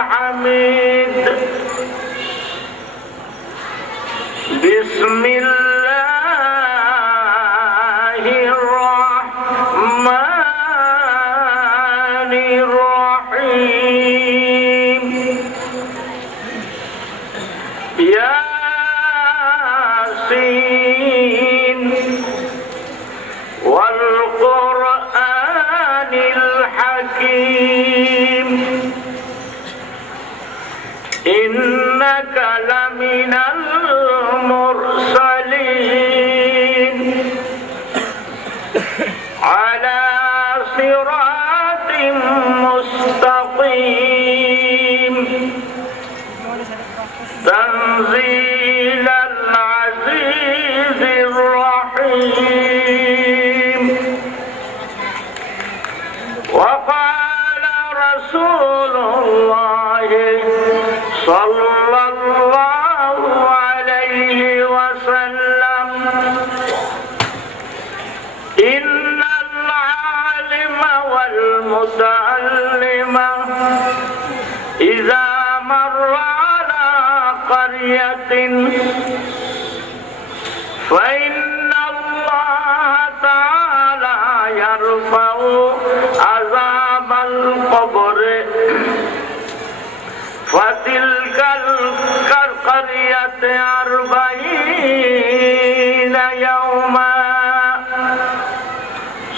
الحميد. بسم الله الرحمن الرحيم. ياسين والقرآن الحكيم إنك لمن المرسلين على صراط مستقيم تنزيل العزيز الرحيم. وقال رسول الله صلى الله عليه وسلم إن العالم والمتعلم إذا مر على قرية فإن الله تعالى يرفع عذاب القبر فتلك القرية 40 يوما.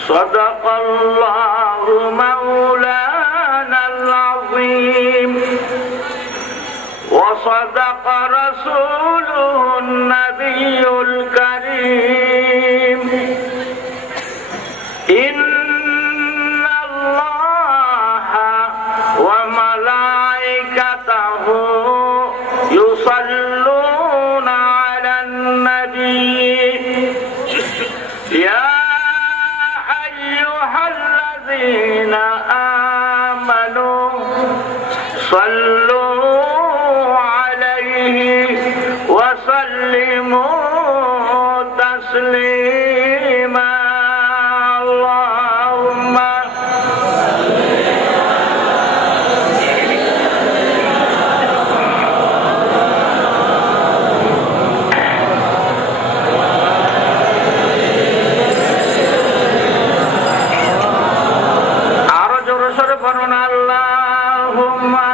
صدق الله مولانا العظيم وصدق رسوله النبي الكريم. إن الله وملائكته يصلون على النبي يا أيها الذين آمنوا صلوا عليه وسلموا تسليما. اللهم আরো জোরে সরে পড়ুন আল্লাহুম্মা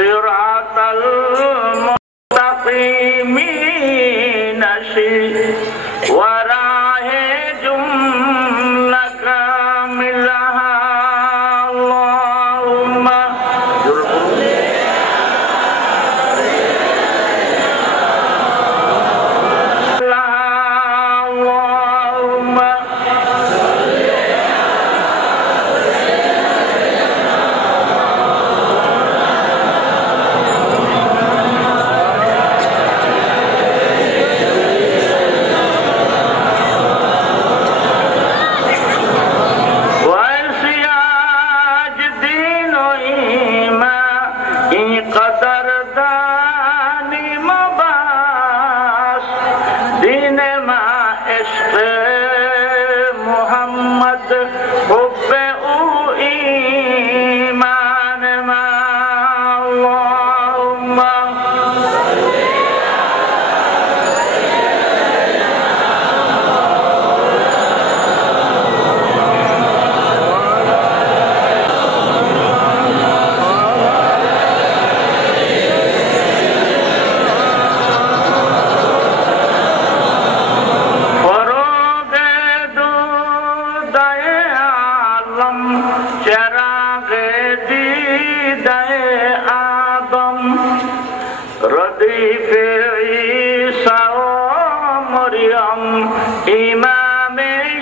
صراط المستقيم نشي وراه جملة كاملها. اللهم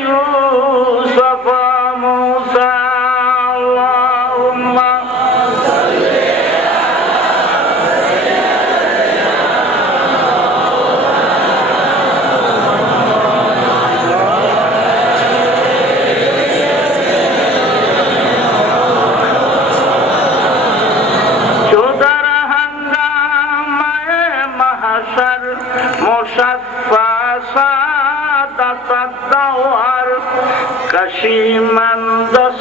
يوسف موسى اللهم Kashiman das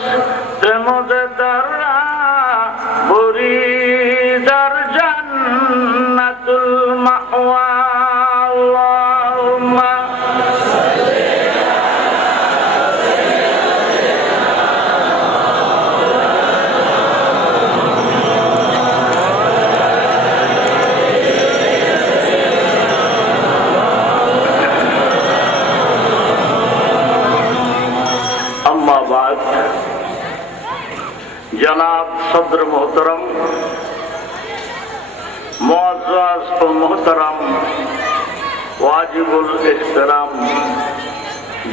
temudara buridar jannatul ma'wa Allahumma जनाब सदर मोहतरम मुअज़्ज़ज़ व मोहतरम वाजिबुल एहतराम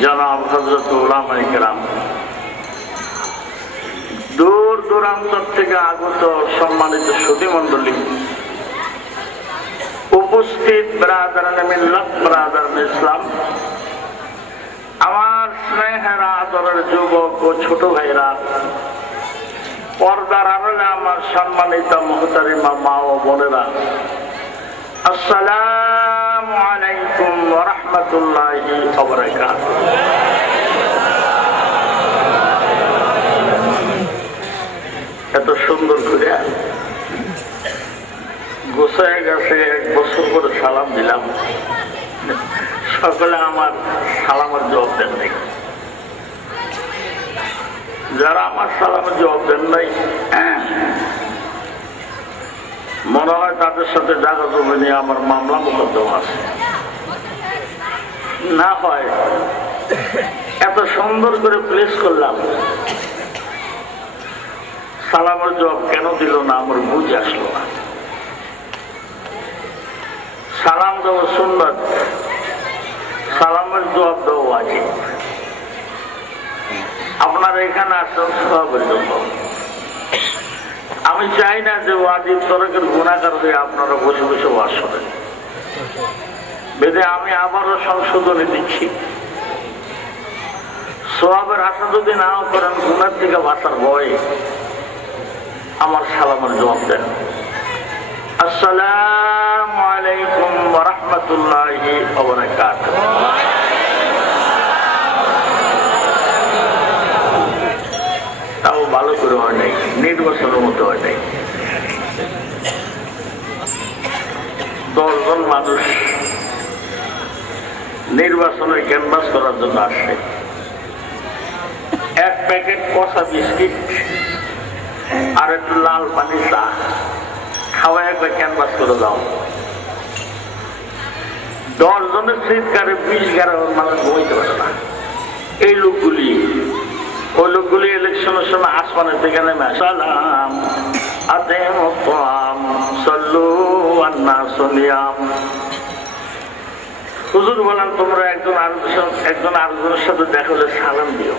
जनाब हज़रत उलामा किराम दूर दूरांतर থেকে আগত সম্মানিত সুধী মণ্ডলী উপস্থিত ব্রাদারানে মিল্লাত ব্রাদারানে ইসলাম আমার স্নেহের আদরের যুবক ও ছোট ভাইরা পর্দার আড়ালে আমার সম্মানিত মুহতারিমা মা ও বোনেরা আসসালামু আলাইকুম ওয়া রাহমাতুল্লাহি ওয়া বারাকাতুহু। এত সুন্দর করে গোছায় গেছে, 1 বছর করে সালাম দিলাম, সকলে আমার সালামের জবাব দেন নাই। যারা আমার সালামের জবাব দেন নাই মনে হয় তাদের সাথে জায়গা জমি নিয়ে আমার মামলা মোকদ্দমা আছে। না হয় এত সুন্দর করে প্লেস করলাম, সালামের জবাব কেন দিল না আমার বুঝ আসলো না। সালাম দেওয়া সুন্নাত, সালামের জবাব দেওয়া ওয়াজিব। আপনারা এখানে আসেন সবের জন্য। আমি চাই না যে ওয়াজিব তরকের গুণাগার হয়ে আপনারা বসে বসে ওয়াজ শোনেন। বেদে আমি আবারও সংশোধনী দিচ্ছি, সওয়াবের আশা যদি নাও করেন, গুনার থেকে বাঁচার ভয়ে আমার সালামের জবাব দেন। আসসালামু আলাইকুম ওয়া রাহমাতুল্লাহি ওয়া বারাকাতুহু। তাও ভালো করে হয় নাই, নির্বাচনের মতো হয় নাই। 10 জন মানুষ নির্বাচনের ক্যানভাস করার জন্য আসছে। 1 প্যাকেট কষা বিস্কিট আর একটু লাল পানি চা খাওয়াই একবার ক্যানভাস করে দাও। 10 জনের চিৎকারে 20-11 মানুষ বইতে পারে না। এই লোকগুলি ওই লোকগুলি ইলেকশনের সময় আসমানের থেকে নেমে সালাম আতেম সাল্লু আন্নাসু নিয়াম। হুজুর বলেন তোমরা একজন আরেকজনের সাথে দেখা হলে সালাম দিও।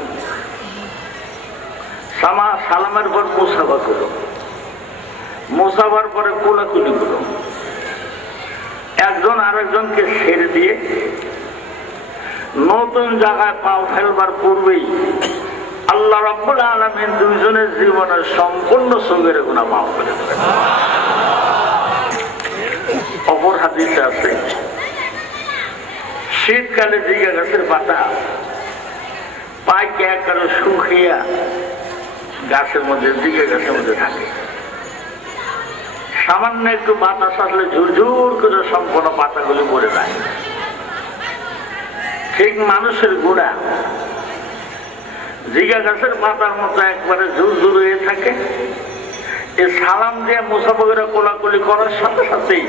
সালামের পর মুসাফা করো, মুসাফার পরে কোলাকুলি করো। একজন আরেকজনকে ছেড়ে দিয়ে নতুন জায়গায় পাও ফেলবার পূর্বেই আল্লাহ রাব্বুল আলামিন দুইজনের জীবনের সম্পূর্ণ সগীরা গুনাহ মাফ করে দেবেন। অপর হাদিসে আছে, শীতকালে জিগা গাছের পাতা পাইকে একেবারে শুকিয়ে গাছের মধ্যে, জিগা গাছের মধ্যে থাকে। সামান্য একটু বাতাস আসলে ঝুরঝুর করে সম্পূর্ণ পাতাগুলি পড়ে যায়। ঠিক মানুষের গোড়া জিগা গাছের পাতার মতো একবারে ঝুরঝুর হয়ে থাকে। এই সালাম দিয়ে মুসাফিরা কোলাকুলি করার সাথে সাথেই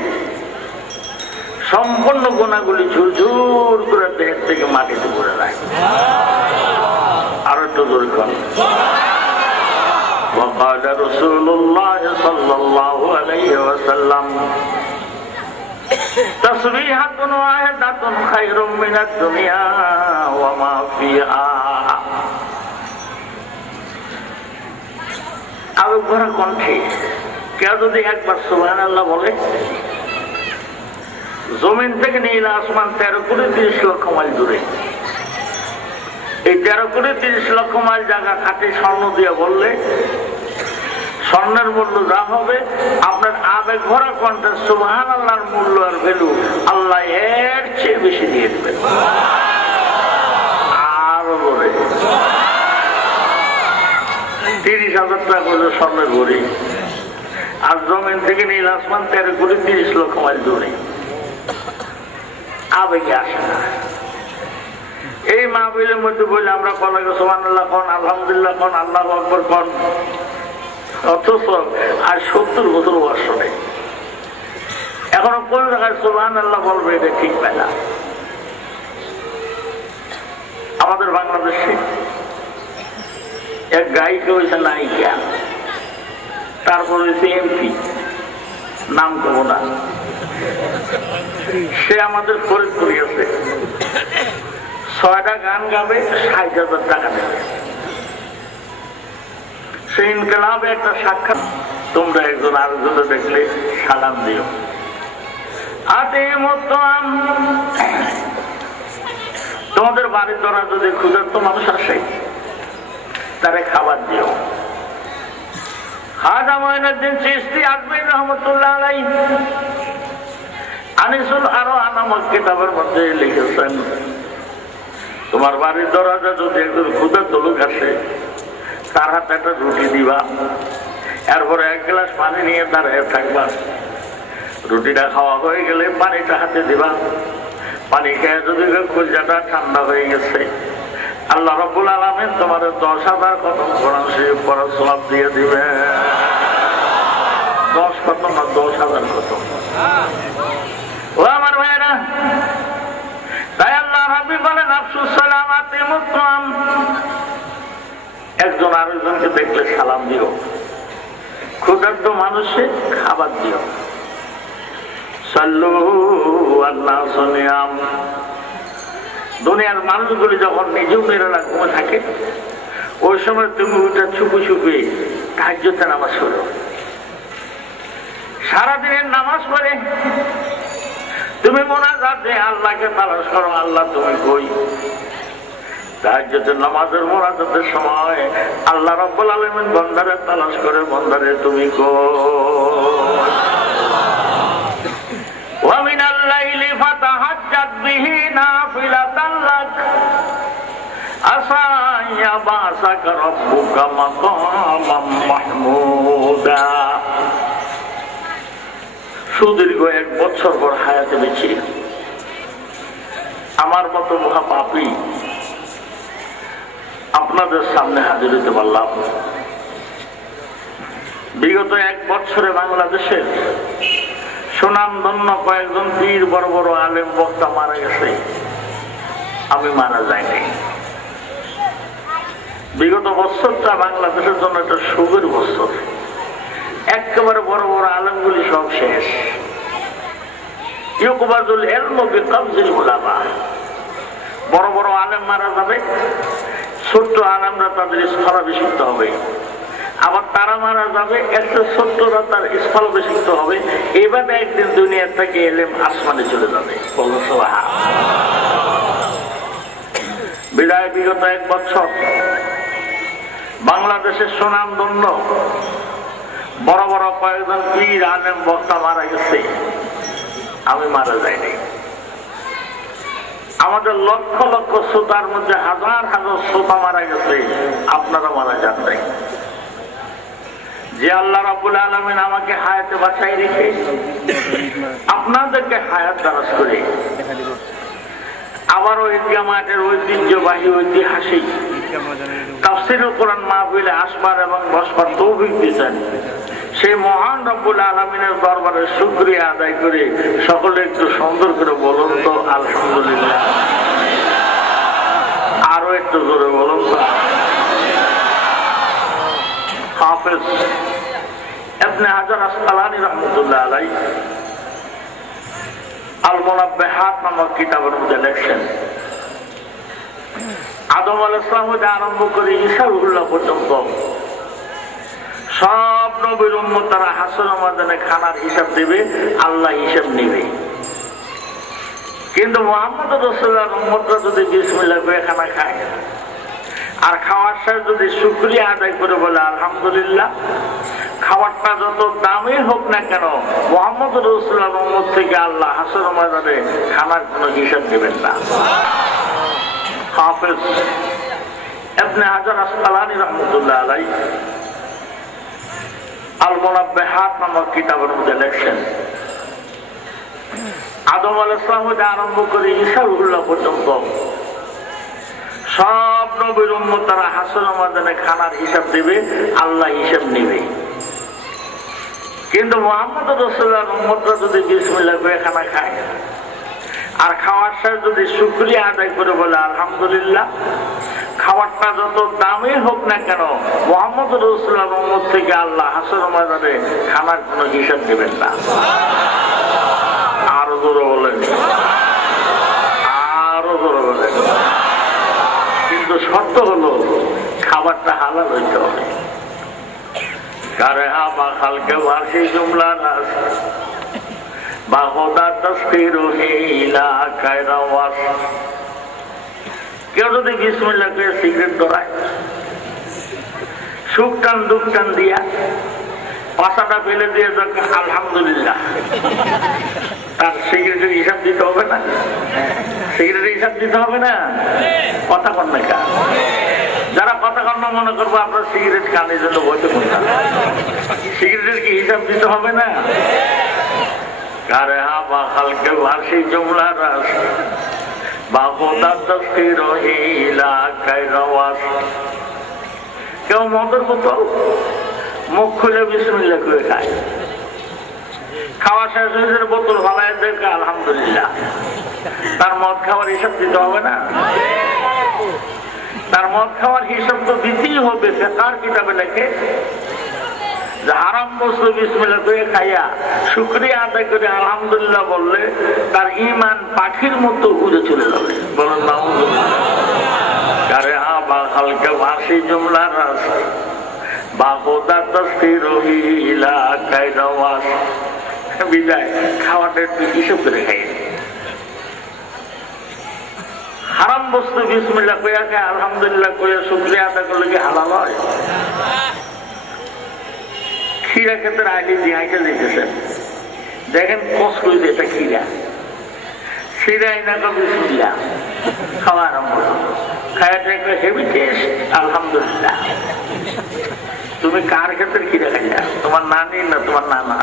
সম্পূর্ণ গুণাগুলি ঝুরঝুর করে দেহের থেকে মাটিতে পড়ে যায়। আরো একটু জোরে কর। وقال رسول الله صلى الله عليه وسلم تسبيحة واحدة خير من الدنيا وما فيها আবেগ ভরা কণ্ঠে কেউ যদি একবার সুবহানাল্লাহ বলে, জমিন থেকে নীল আসমান 13 কোটি 30 লক্ষ মাইল দূরে, এই 13 কোটি 30 লক্ষ মাইল জায়গা খাঁটি স্বর্ণ দিয়ে বললে স্বর্ণের মূল্য যা হবে, আপনার আবেগ ভরা কণ্ঠে সুবহানাল্লাহর মূল্য আর ভ্যালু আল্লাহ এর চেয়ে বেশি দিয়ে দেবেন। আরো বলে 30,000 টাকা করলো স্বর্ণের ঘড়ি, আর জমিন থেকে নীল আসমান 13 কোটি 30 লক্ষ মাইল দূরে। আবেগে আসে না। এই মাহফিলের মধ্যে বলে আমরা বলা সুবহানাল্লাহ কোন, আলহামদুলিল্লাহ কোন, আল্লাহু আকবার কোন, অথচ আর 70 বছর বয়স নেই, এখনো কোন জায়গায় সুবহানাল্লাহ বলবে, এটা ঠিক পায় না। আমাদের বাংলাদেশে এক গায়িকা হয়েছে নায়িকা, তারপর হয়েছে এমপি, নাম করবো না, সে আমাদের ফরিদপুরে আছে, 6টা গান গাবে, 60,000 টাকা দেবে। সে ইনকিলাবে একটা সাক্ষাৎ, তোমরা একজন আরেকজনে দেখলে সালাম দিও। তোমাদের বাড়ির দ্বারা যদি ক্ষুধার্ত মানুষ আসে, তারে খাবার দিও। খাজা মঈনুদ্দিন চিশতি আজমির রহমতুল্লাহ আলাইহি আনিসুল আরওয়াহ নামক কিতাবের মধ্যে লিখেছেন, তোমার বাড়ির দরজা যদি একজন ক্ষুধার্ত লোক আসে, তার হাতে একটা রুটি দিবা, এরপরে 1 গ্লাস পানি নিয়ে দাঁড়িয়ে থাকবা। রুটিটা খাওয়া হয়ে গেলে পানিটা হাতে দিবা। পানি খেয়ে যদি কলিজাটা ঠান্ডা হয়ে গেছে, আল্লাহ রাব্বুল আলামিন তোমার 10,000 খতম কোরআন শরীফ পড়ার সওয়াব দিয়ে দিবে। 10 খতম না 10,000 খতম। ও আমার ভাইরা, তাই আল্লাহ রাব্বি বলেন আফসুস সালামাতি মুতআম, একজন আরেকজনকে দেখলে সালাম দিও, ক্ষুধার্ত মানুষে খাবার দিও। সাল্লু আল্লাহ সুনিয়াম, দুনিয়ার মানুষগুলি যখন নিজেও মেয়েরা ঘুমে থাকে, ওই সময় তুমি ওইটা ছুপে ছুপে তাহাজ্জুদে নামাজ পড়ো। সারাদিনের নামাজ পড়ে তুমি মোনাজাত দিয়ে আল্লাহকে তালাশ করো, আল্লাহ তুমি কই। তাহাজ্জুদের নামাজের মোনাজাতের সময় আল্লাহ রাব্বুল আলামিন বান্দারে তালাশ করে, বান্দারে তুমি কই। ওয়া মিনাল লাইলি ফাতাহাজ্জাদ বিহি নাফিলাতান লাক আসা ইয়াবাসাকা রাব্বুকা মাকামান মাহমুদা। সুদীর্ঘ 1 বছর পর হায়াতে বেঁচে আমার মতো মহাপাপী আপনাদের সামনে হাজির হতে পারলাম। বিগত 1 বছরে বাংলাদেশের সুনামধন্য কয়েকজন বীর বড় বড় আলেম বক্তা মারা গেছে, আমি মারা যাইনি। বিগত বছরটা বাংলাদেশের জন্য একটা সুখের বছর। একেবারে বড় বড় আলেমগুলি সব শেষ। ইউকবাজুল ইলম বিকবজিল উলামা, বড় বড় আলেম মারা যাবে, ছোট্ট আলেমরা তাদের স্থলাভিষিক্ত হবে। আবার তারা মারা যাবে, একটা ছোট্টরা তার স্থলাভিষিক্ত হবে। এইভাবে একদিন দুনিয়া থেকে এলেম আসমানে চলে যাবে। বিদায় বিগত 1 বছর বাংলাদেশের সুনামধন্য বড় বড় কয়েকজন পীর আলেম বক্তা মারা গেছে, আমি মারা যাইনি। আমাদের লক্ষ লক্ষ শ্রোতার মধ্যে হাজার হাজার শ্রোতা মারা গেছে, আপনারা মারা যান নাই। যে আল্লাহ রাব্বুল আলামিন আমাকে হায়াতে বাঁচাই রেখে আপনাদেরকে হায়াত দারাজ করে আবার ওই জামাতের ঐতিহ্যবাহী ঐতিহাসিক তাফসীরুল কোরআন মাহফিলে আসবার এবং বসবার তৌফিক দিয়েছেন, সেই মহান রব্বুল আলামিনের দরবারে শুকরিয়া আদায় করে সকলে একটু সুন্দর করে বলুন তো আলহামদুলিল্লাহ। আরো একটু জোরে বলুন তো। হাফেজ ইবনে হাজার আসকালানী রাহমাতুল্লাহ আলাইহি আল মুনাব্বিহাত নামক কিতাবের মধ্যে লেখেন, আদম আলাইহিস সালাম হতে আরম্ভ করে ঈসা রুহুল্লাহ পর্যন্ত সব নবীর উম্মতরা হাসর ময়দানে খানার হিসাব দেবে, আল্লাহ হিসাব নেবে। কিন্তু মুহাম্মদ রাসূলুল্লাহর উম্মতরা যদি বিসমিল্লাহ করে খানা খায় আর খাওয়ার সাথে যদি শুকরিয়া আদায় করে বলে আলহামদুলিল্লাহ, খাবারটা যত দামি হোক না কেন মুহাম্মদ রাসূলুল্লাহর উম্মত থেকে আল্লাহ হাসর ময়দানে খানার কোনো হিসাব দেবেন না। হাফেজ ইবনে হাজার আসকালানী রাহমাতুল্লাহ আলাইহি আল মুনাব্বিহাত নামক কিতাবের মধ্যে লেখেন, আদম আলাইহিস সালাম হতে আরম্ভ করে ঈসা রুহুল্লাহ পর্যন্ত সব নবীর উম্মতরা হাসর ময়দানে খানার হিসাব দেবে, আল্লাহ হিসাব নেবে। কিন্তু মুহাম্মদ রাসূলুল্লাহর উম্মতরা যদি বিসমিল্লাহ করে খানা খায় আর খাওয়ার সাথে যদি শুকরিয়া আদায় করে বলে আলহামদুলিল্লাহ, খাবারটা যত দামি হোক না কেন মুহাম্মদ রাসূলুল্লাহর উম্মত থেকে আল্লাহ হাসর ময়দানে খানার কোনো হিসাব দেবেন না। আরো জোরে বলেন, আরো জোরে বলেন। কিন্তু শর্ত হলো খাবারটা হালাল হইতে হবে। কারে আমা খালকে ভাসি জুমলা নাস বাহদা তসকিরু হিলা কায়রাওয়াস। কেউ যদি বিসমিল্লাহ করে সিগারেট ধরায়, সুখ টান দুঃখ টান দিয়া পাশাটা ফেলে দিয়ে আলহামদুলিল্লাহ, তার সিগারেটের হিসাব দিতে হবে না? সিগারেটের হিসাব দিতে হবে না? কথা কন না কা? যারা কথা কন না মনে করবো আপনার সিগারেট খান, এই জন্য বলতে পারতাম। সিগারেটের কি হিসাব দিতে হবে না? কারে হাবা খালকে ভাসি জুমলা রাস বাহদা তসকিরু হিলা কায়রাওয়াস। কেউ মদের বোতল মুখ খুলে বিসমিল্লাহ করে খায়, খাওয়া শেষ হয়েছে বোতল ফালায় দেখে আলহামদুলিল্লাহ, তার মদ খাওয়ার হিসাব দিতে হবে না? তার মদ খাওয়ার হিসাব তো দিতেই হবে। ফিকহের কিতাবে লেখে যে হারাম বস্তু বিসমিল্লাহ করে খাইয়া শুকরিয়া আদায় করে আলহামদুলিল্লাহ বললে তার ঈমান পাখির মতো উড়ে চলে যাবে। বলেন আলহামদুলিল্লাহ। কারে আবা হালকা ভাসি জুমলা রাস বাহদা তসকিরু হিলা কায়রাওয়াস। বিদায় খাওয়াটা একটু হিসাব করে খাই। হারাম বস্তু বিসমিল্লাহ কইয়া খায় আলহামদুলিল্লাহ কইয়া শুকরিয়া আদায় করলে কি হালাল হয়? খিরা ক্ষেত্রে আইলে জিহাইটা দিতেছেন, দেখেন কস করে এটা খিরা খিরাই না বিসমিল্লাহ খাওয়া আরম্ভ, খায়াটা একটা হেভি টেস্ট আলহামদুলিল্লাহ। তুমি কার ক্ষেত্রে খিরা খাইয়া? তোমার নানি না তোমার নানা?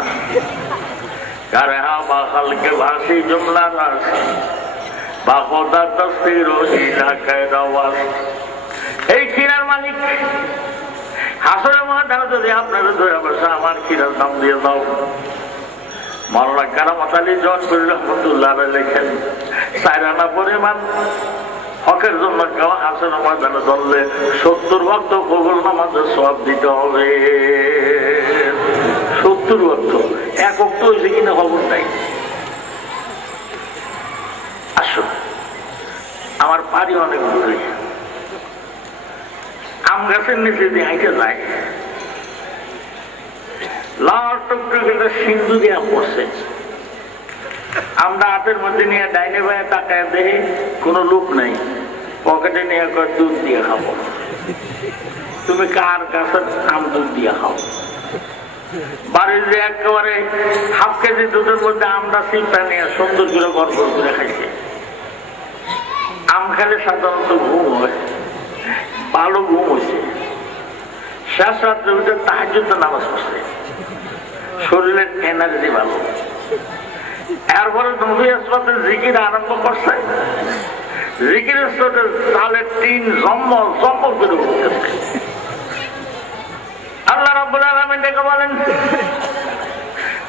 কারে হাবা খালকে ভাসি জুমলা রাস বাহদা তসকিরু হিলা কায়রাওয়াস। এই খিরার মালিক হাসরের ময়দানে যদি আপনারা ধরে বসে আমার খিরার দাম দিয়ে দাও। মাওলানা কারামত আলী জয়পুরী রহমতুল্লাহ লেখেন, 4 আনা পরিমাণ হকের জন্য কেউ হাসরের ময়দানে ধরলে 70 ওয়াক্ত কবুল নামাজের সওয়াব দিতে হবে। 70 ওয়াক্ত, 1 ওয়াক্ত হয়েছে কিনা খবর নাই। আসুন, আমার বাড়ি অনেক দূরে, আম গাছের নিচে দিয়ে হাইটে যায়, লাল টুকটুকে সিন্ধু দিয়া পড়ছে। আমরা হাতের মধ্যে নিয়ে ডাইনে বায়ে তাকায় দেখি কোনো লোক নাই, পকেটে নিয়ে দুধ দিয়ে খাবো। তুমি কার গাছের আম দুধ দিয়ে খাও? বাড়ির যে একেবারে হাফ কেজি দুধের মধ্যে আমরা চিন্তা নিয়ে সুন্দর করে গর্ব করে খাইছে। আম খেলে সাধারণত ঘুম হয়, ভালো ঘুম হয়েছে। শেষ রাত্রে উঠে তাহাজ্জুদ নামাজ পড়ছে, শরীরের এনার্জি ভালো। এরপরে নবী আসওয়াতের জিকির আরম্ভ করছে, জিকিরের সাথে তাহলে 3 জম্মল জম্মল করে উঠতেছে। আল্লাহ রাব্বুল আলামিন ডেকে বলেন,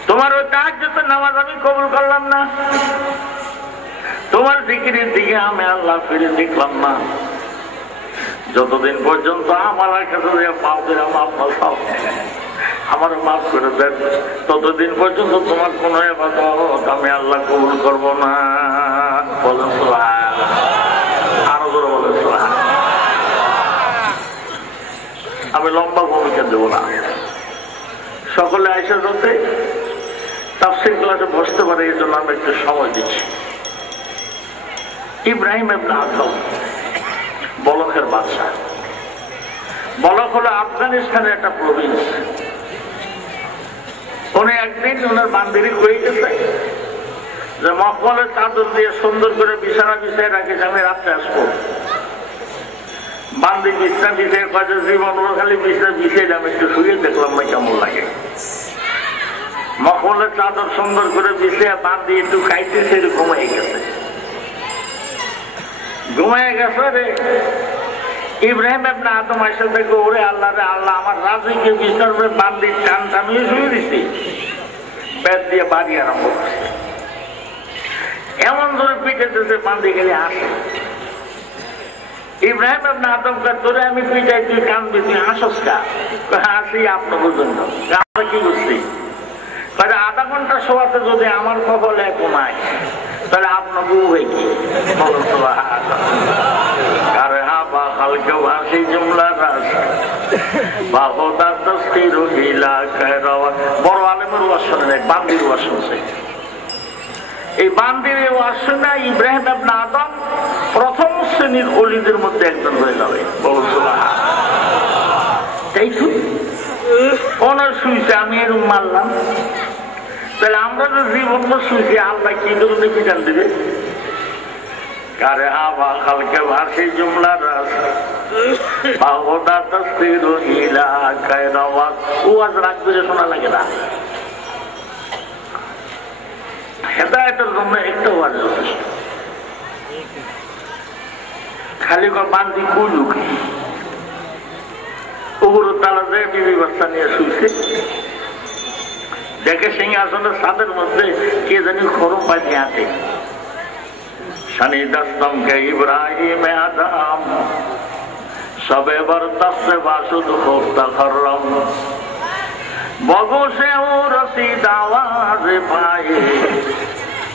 তোমার ওই তাহাজ্জুদের নামাজ আমি কবুল করলাম না, তোমার জিকিরের দিকে আমি আল্লাহ ফিরে দেখলাম না। যতদিন পর্যন্ত আমার কাছে পাও দিলাম আপনার সব আমার মাফ করে দেন, ততদিন পর্যন্ত তোমার কোন ইবাদত আমি আল্লাহ কবুল করবো না। বলেন সুবহানাল্লাহ, আরো করে বলেন সুবহানাল্লাহ। আমি লম্বা ভূমিকা দেব না, সকলে আইসা যাতে তাফসীর ক্লাসে বসতে পারে এই জন্য আমি একটু সময় দিচ্ছি। ইব্রাহিম ইবনে আদম বলকের বাদশা। বলক হলো আফগানিস্তানের একটা প্রভিন্স। উনি একদিন ওনার বান্দিরি হয়ে গেছে যে মকবলের চাদর দিয়ে সুন্দর করে বিছানা বিছায় রাখিস, আমি রাত্রে আসবো। বান্দি বিছনা বিছিয়ে কয়েছে জীবন খালি বিছনা বিছিয়ে আমি একটু শুয়ে দেখলাম না কেমন লাগে। মকবলের চাদর সুন্দর করে বিছিয়ে বান্দি একটু খাইতে সেরে ঘুমাই গেছে। ঘুমাই গেছে রে ইব্রাহিম ইবনে আদম এসে দেখো, ওরে আল্লাহ রে আল্লাহ, আমার রাজুকে বিছার বান্দি টান টানিয়ে শুয়ে দিচ্ছি, পেট দিয়ে বাড়ি আরম্ভ করছে। এমন ধরে পিটাইতেছে বান্দি গেলে আসে। ইব্রাহিম ইবনে আদম কে তোরে আমি পিটাই, তুই কান্দবি, তুই হাসস কা? হাসি আপনার জন্য। আমরা কি করছি? আধা ঘন্টা শোয়াতে যদি আমার কপালে কমায় তাহলে আপনার বউ হয়ে কি বড় আলেমের ওয়াজ শোনে নাই, বান্দির ওয়াজ শুনছে। এই বান্দির ওয়াজ শুনে ইব্রাহিম ইবনে আদম প্রথম শ্রেণীর ওলিদের মধ্যে একজন হয়ে যাবে। তাই তো ওনার শুইছে, আমি এরকম মারলাম, তাহলে আমরা তো জীবন শুইছি, আল্লাহ কি ধরনের বিধান দেবে? কারে আবা কালকে ভাসি জুমলা রাস বাহদা তসতির ইলা কায়রাওয়াত ওয়াজ রাখবে শোনা লাগে না। হেদায়েতের জন্য একটা ওয়াজ যথেষ্ট। খালি বান্দি কুলুক উপর তালা যে টিভি বাচ্চা নিয়ে শুইছে, দেখে সিংহাসনের ছাদের মধ্যে কে জানি খরম বাজিয়ে আছে। শনি দস্তম কে ইব্রাহিম আদম সবে বরদস্তে বাসুদ হোতা খরম বগো সে ও রসিদ আওয়াজ পায়ে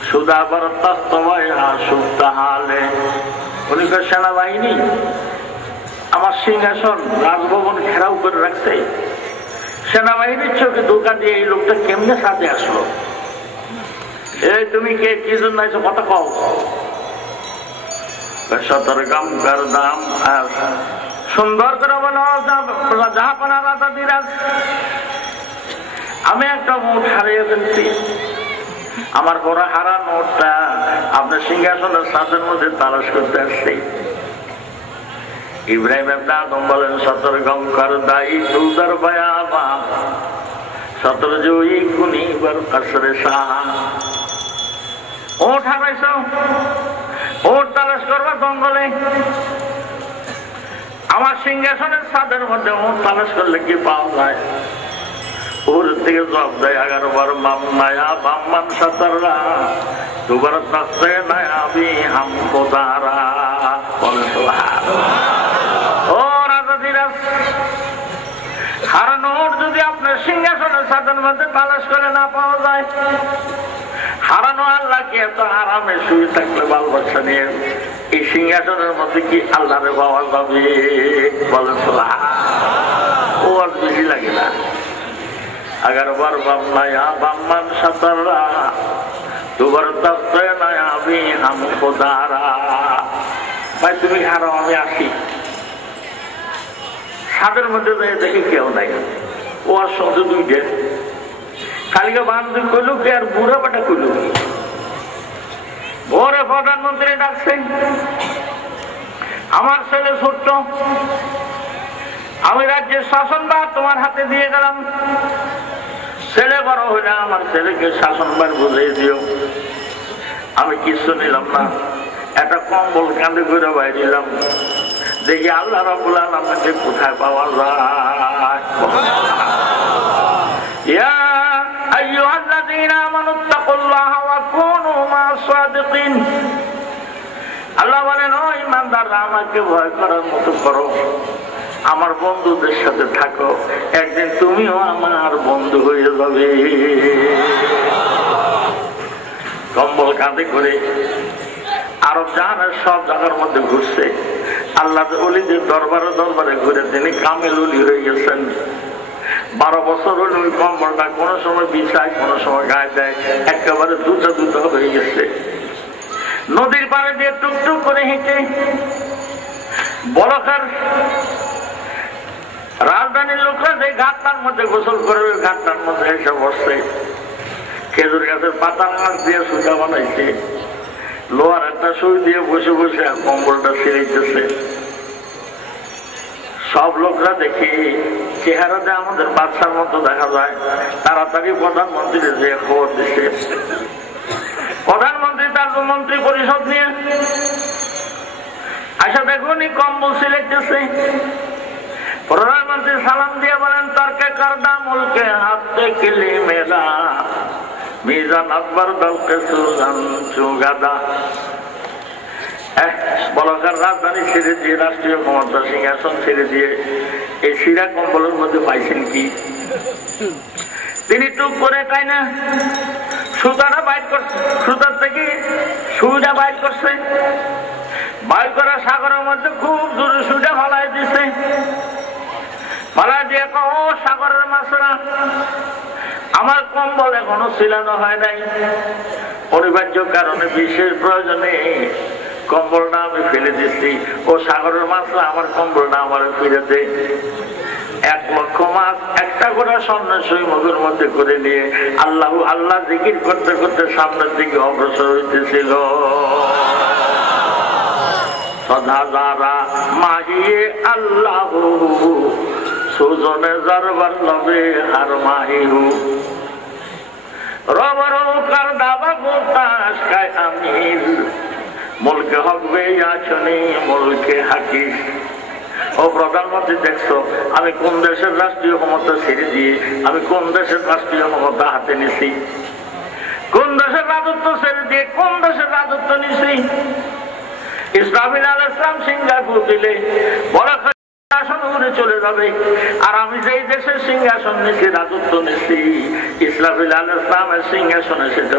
সুদা বরদস্ত সুপ্ত হালে। উনি সেনাবাহিনী আমার সিংহাসন রাজভবন ঘেরাও করে রাখছে, সেনাবাহিনীর চোখে ধোকা দিয়ে এই লোকটা কেমনে সাথে আসলো? এই তুমি কে, কি জন্য আইছো, কথা কও। সতর্কম করদাম সুন্দর করে বলো, জাহাপানা রাজা দিরাজ, আমি একটা নোট হারিয়ে ফেলছি। আমার বড় হারা নোটটা আপনার সিংহাসনের ছাদের মধ্যে তালাশ করতে আসছি। ইব্রাহিম ইবনে আদম বলেন, সতর্কম করদাই দুদার বায়াবা সতর জয়ী কুনি বার কাসরে শাহ। ওঠ হারাইছ, ওঠ তালাশ করবা জঙ্গলে। আমার সিংহাসনের ছাদের মধ্যে ওঠ তালাশ করলে কি পাওয়া যায়? ওর থেকে জবাব দেয় 11 বার মাম নায়া বাম্মান সাতাররা দুবার তাসে নায়া বি হামকো দারা। বলেন সুবহানাল্লাহ। ও রাজা দিরাজ, হারানো ওঠ যদি আপনার সিংহাসনের ছাদের মধ্যে তালাশ করে না পাওয়া যায়, হারানো আল্লাহকে এত আরামে শুয়ে থাকলে বাল বাচ্চা নিয়ে এই সিংহাসনের মধ্যে কি আল্লাহরে পাওয়া যাবে? বলেন সুবহানাল্লাহ। ও আর বেশি লাগে না। 11 বার বাম্মায়া বাম্মান সাতাররা দুবার তাসে নায়া বি হামকো দারা। ভাই তুমি হারাও, আমি আসি। ছাদের মধ্যে দেখি কেউ নাই, ও আর সঙ্গে দুইটে খালিকে বান্ধব কইলু কি আর বুড়া বাটা কইলু। ওরে প্রধানমন্ত্রী ডাকছে, আমার ছেলে ছোট্ট, আমি রাজ্যের শাসনভার তোমার হাতে দিয়ে গেলাম, ছেলে বড় হইলে আমার ছেলেকে শাসনভার বুঝিয়ে দিও। আমি কিছু নিলাম না, একটা কম্বল কাঁধে করে বাইরিলাম, দেখি আল্লাহ রাব্বুল আলামিনকে কোথায় পাওয়া যায়। ইয়া আইয়ুহাল্লাযীনা আমানুত্তাকুল্লাহা ওয়া কুনু মা'আস সাদিকিন। আল্লাহ বলেন, ও ঈমানদাররা আমাকে ভয় করার মতো করো, আমার বন্ধুদের সাথে থাকো, একদিন তুমিও আমার বন্ধু হয়ে যাবে। কম্বল কাঁধে করে আরব জাহানের সব জায়গার মধ্যে ঘুরছে। আল্লাহ ওলিদের দরবারে দরবারে ঘুরে তিনি কামেল ওলি হয়ে গেছেন। 12 বছর হল ওই কম্বলটা কোনো সময় বিছায়, কোনো সময় গায়ে দেয়, একেবারে দুটো হয়ে গেছে। নদীর পাড়ে দিয়ে টুকটুক করে হেঁটে বলকার রাজধানীর লোকরা যে ঘাটটার মধ্যে গোসল করে ওই ঘাটটার মধ্যে এসে বসছে। খেজুর গাছের পাতার মাছ দিয়ে সুতা বানাইছে, লোহার একটা সুই দিয়ে বসে বসে কম্বলটা ছিঁড়েছে। সব লোকরা দেখি চেহারাতে আমাদের বাচ্চার মতো দেখা যায়। তাড়াতাড়ি প্রধানমন্ত্রী যে খবর দিচ্ছে। প্রধানমন্ত্রী তার মন্ত্রী পরিষদ নিয়ে আশা দেখুন কম্বল সিলেক্টেছে। প্রধানমন্ত্রী সালাম দিয়ে বলেন, তর্কে করদা মুলকে হাতে কিলি মেরা মিজান আকবর দলকে সুজান চুগাদা। বলকার রাজধানী ছেড়ে দিয়ে, রাষ্ট্রীয় ক্ষমতা সিংহাসন ছেড়ে দিয়ে এই শিরা কম্বলের মধ্যে পাইছেন কি? তিনি টুক করে তাই না সুতাটা বাইর করছে, সুতার থেকে সুইটা বাইর করছে, বাইর করা সাগরের মধ্যে খুব জোরে সুইটা ফালাই দিচ্ছে। ফালাই দিয়ে ও সাগরের মাছেরা, আমার কম্বল এখনো ছিলানো হয় নাই, অনিবার্য কারণে বিশেষ প্রয়োজনে কম্বলটা আমি ফেলে দিচ্ছি। ও সাগরের মাছরা আমার কম্বলটা আমার ফিরে দে। 1 লক্ষ মাছ একটা করে স্বর্ণসই মুখের মধ্যে করে নিয়ে আল্লাহ আল্লাহ জিকির করতে করতে সামনের দিকে অগ্রসর হইতেছিল। সদাজারা মাহিয়ে আল্লাহ সুজনে জারবার লবে আর মাহিহু রবরো কার দাবা গোতাস কায় আমির মুলকে হকবে আছনি মুলকে হাকিস। ও প্রধানমন্ত্রী, দেখছো আমি কোন দেশের রাষ্ট্রীয় ক্ষমতা ছেড়ে দিয়ে আমি কোন দেশের রাষ্ট্রীয় ক্ষমতা হাতে নিছি, কোন দেশের রাজত্ব ছেড়ে দিয়ে কোন দেশের রাজত্ব নিছি। ইসরাফিল আলাইহিস সালাম সিংহাসন দিলে বড় সিংহাসন উড়ে চলে যাবে, আর আমি যেই দেশের সিংহাসন নিছি, রাজত্ব নিছি, ইসরাফিল আলাইহিস সালামের সিংহাসনে সেটা,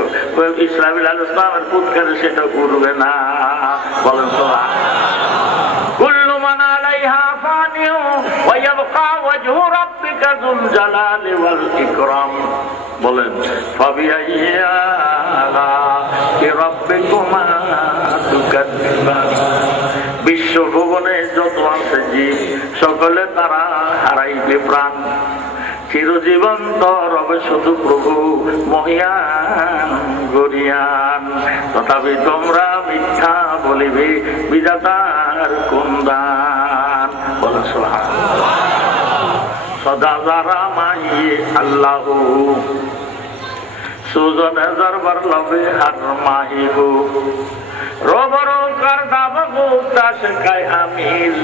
ইসরাফিল আলাইহিস সালামের পুত্রে সেটা উড়বে না। বলেন সুবহানাল্লাহ। কুল্লু মান আলাইহা ফানিউ ওয়া ইয়াবকা ওয়াজহু রাব্বিকা যুল জালালি ওয়াল ইকরাম। বলেন ফাবিআইয়ি আলা'i রাব্বিকুমা তুকাজ্জিবান। বিশ্বভুবনে যত আছে জীব সকলে তারা হারাইবে প্রাণ, চিরজীবন্ত রবে শুধু প্রভু মহিয়ান গরিয়ান। তথাপি তোমরা মিথ্যা বলিবে বিধাতার কোন দান। বলেন সুবহানাল্লাহ। সদা যারা মাহিয়ে আল্লাহ সুজনে জারবার লবে আর মাহিহু রবরো কার দাবা গোতাস কায় আমির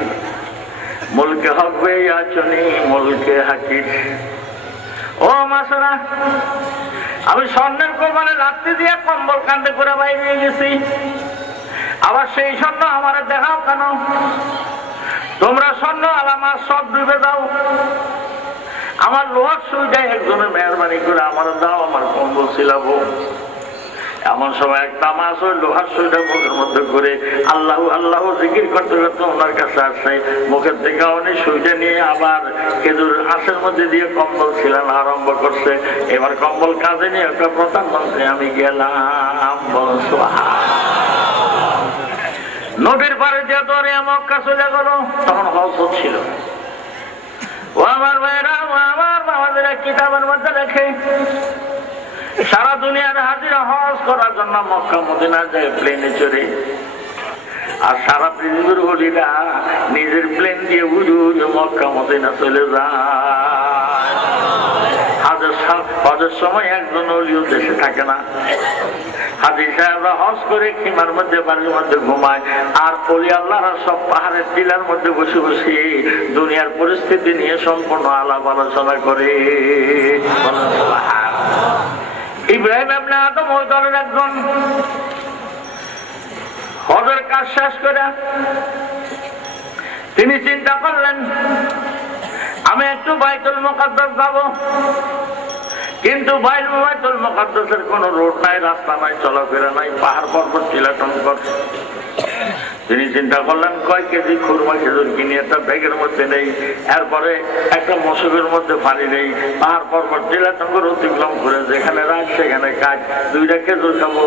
মুলকে হকবে আছনি মুলকে হাকিস। ও মাসরা, আমি স্বর্ণের কোরবানে রাত্রি দিয়ে কম্বল কান্দে করে বাইরে গেছি, আবার সেই স্বর্ণ আমার দেখাও কেন? তোমরা স্বর্ণ আলামা সব ডুবে দাও, আমার লোহার সুইটা একজনের মেহরবানি করে আমার দাও, আমার কম্বল ছিলাবো। এমন সময় একটা মাছ ওই লোহার সুইটা মুখের মধ্যে করে আল্লাহ আল্লাহ জিকির করতে করতে ওনার কাছে আসছে। মুখের থেকে উনি সুইটা নিয়ে আবার খেজুর আঁশের মধ্যে দিয়ে কম্বল ছিলানো আরম্ভ করছে। এবার কম্বল কাজে নিয়ে একটা প্রধানমন্ত্রী আমি গেলাম। নদীর পাড়ে দিয়ে ধরে মক্কা চলে গেল, তখন হজ হচ্ছিল। ও আমার ভাইরা, ও আমার বাবাদের কিতাবের মধ্যে রেখে সারা দুনিয়ার হাজিরা হজ করার জন্য মক্কা মদিনা যায় প্লেনে চড়ে, আর সারা পৃথিবীর হলিরা নিজের প্লেন দিয়ে উড়ে মক্কা মদিনা চলে যায়। হজের সময় একজন অলিও দেশে থাকে না। হাজি সাহেবরা হজ করে খিমার মধ্যে বাড়ির মধ্যে ঘুমায়, আর অলি আল্লাহরা সব পাহাড়ের টিলার মধ্যে বসে বসে দুনিয়ার পরিস্থিতি নিয়ে সম্পূর্ণ আলাপ আলোচনা করে। ইব্রাহিম ইবনে আদম ওই দলের একজন। হজের কাজ শেষ করে তিনি চিন্তা করলেন, আমি একটু বাইতুল মুকাদ্দাস যাব, কিন্তু বাইতুল মুকাদ্দাসের কোন রোড নাই, রাস্তা নাই, চলাফেরা নাই, পাহাড় পর্বত টিলাটন। তিনি চিন্তা করলেন কয় কেজি খুরমা খেজুর কিনে একটা ব্যাগের মধ্যে নেই, এরপরে একটা মশকের মধ্যে পানি নেই, পাহাড় পর্বত টিলাটঙ্গর অতিক্রম করে যেখানে রাখ সেখানে কাজ, দুইটা খেজুর খাবো,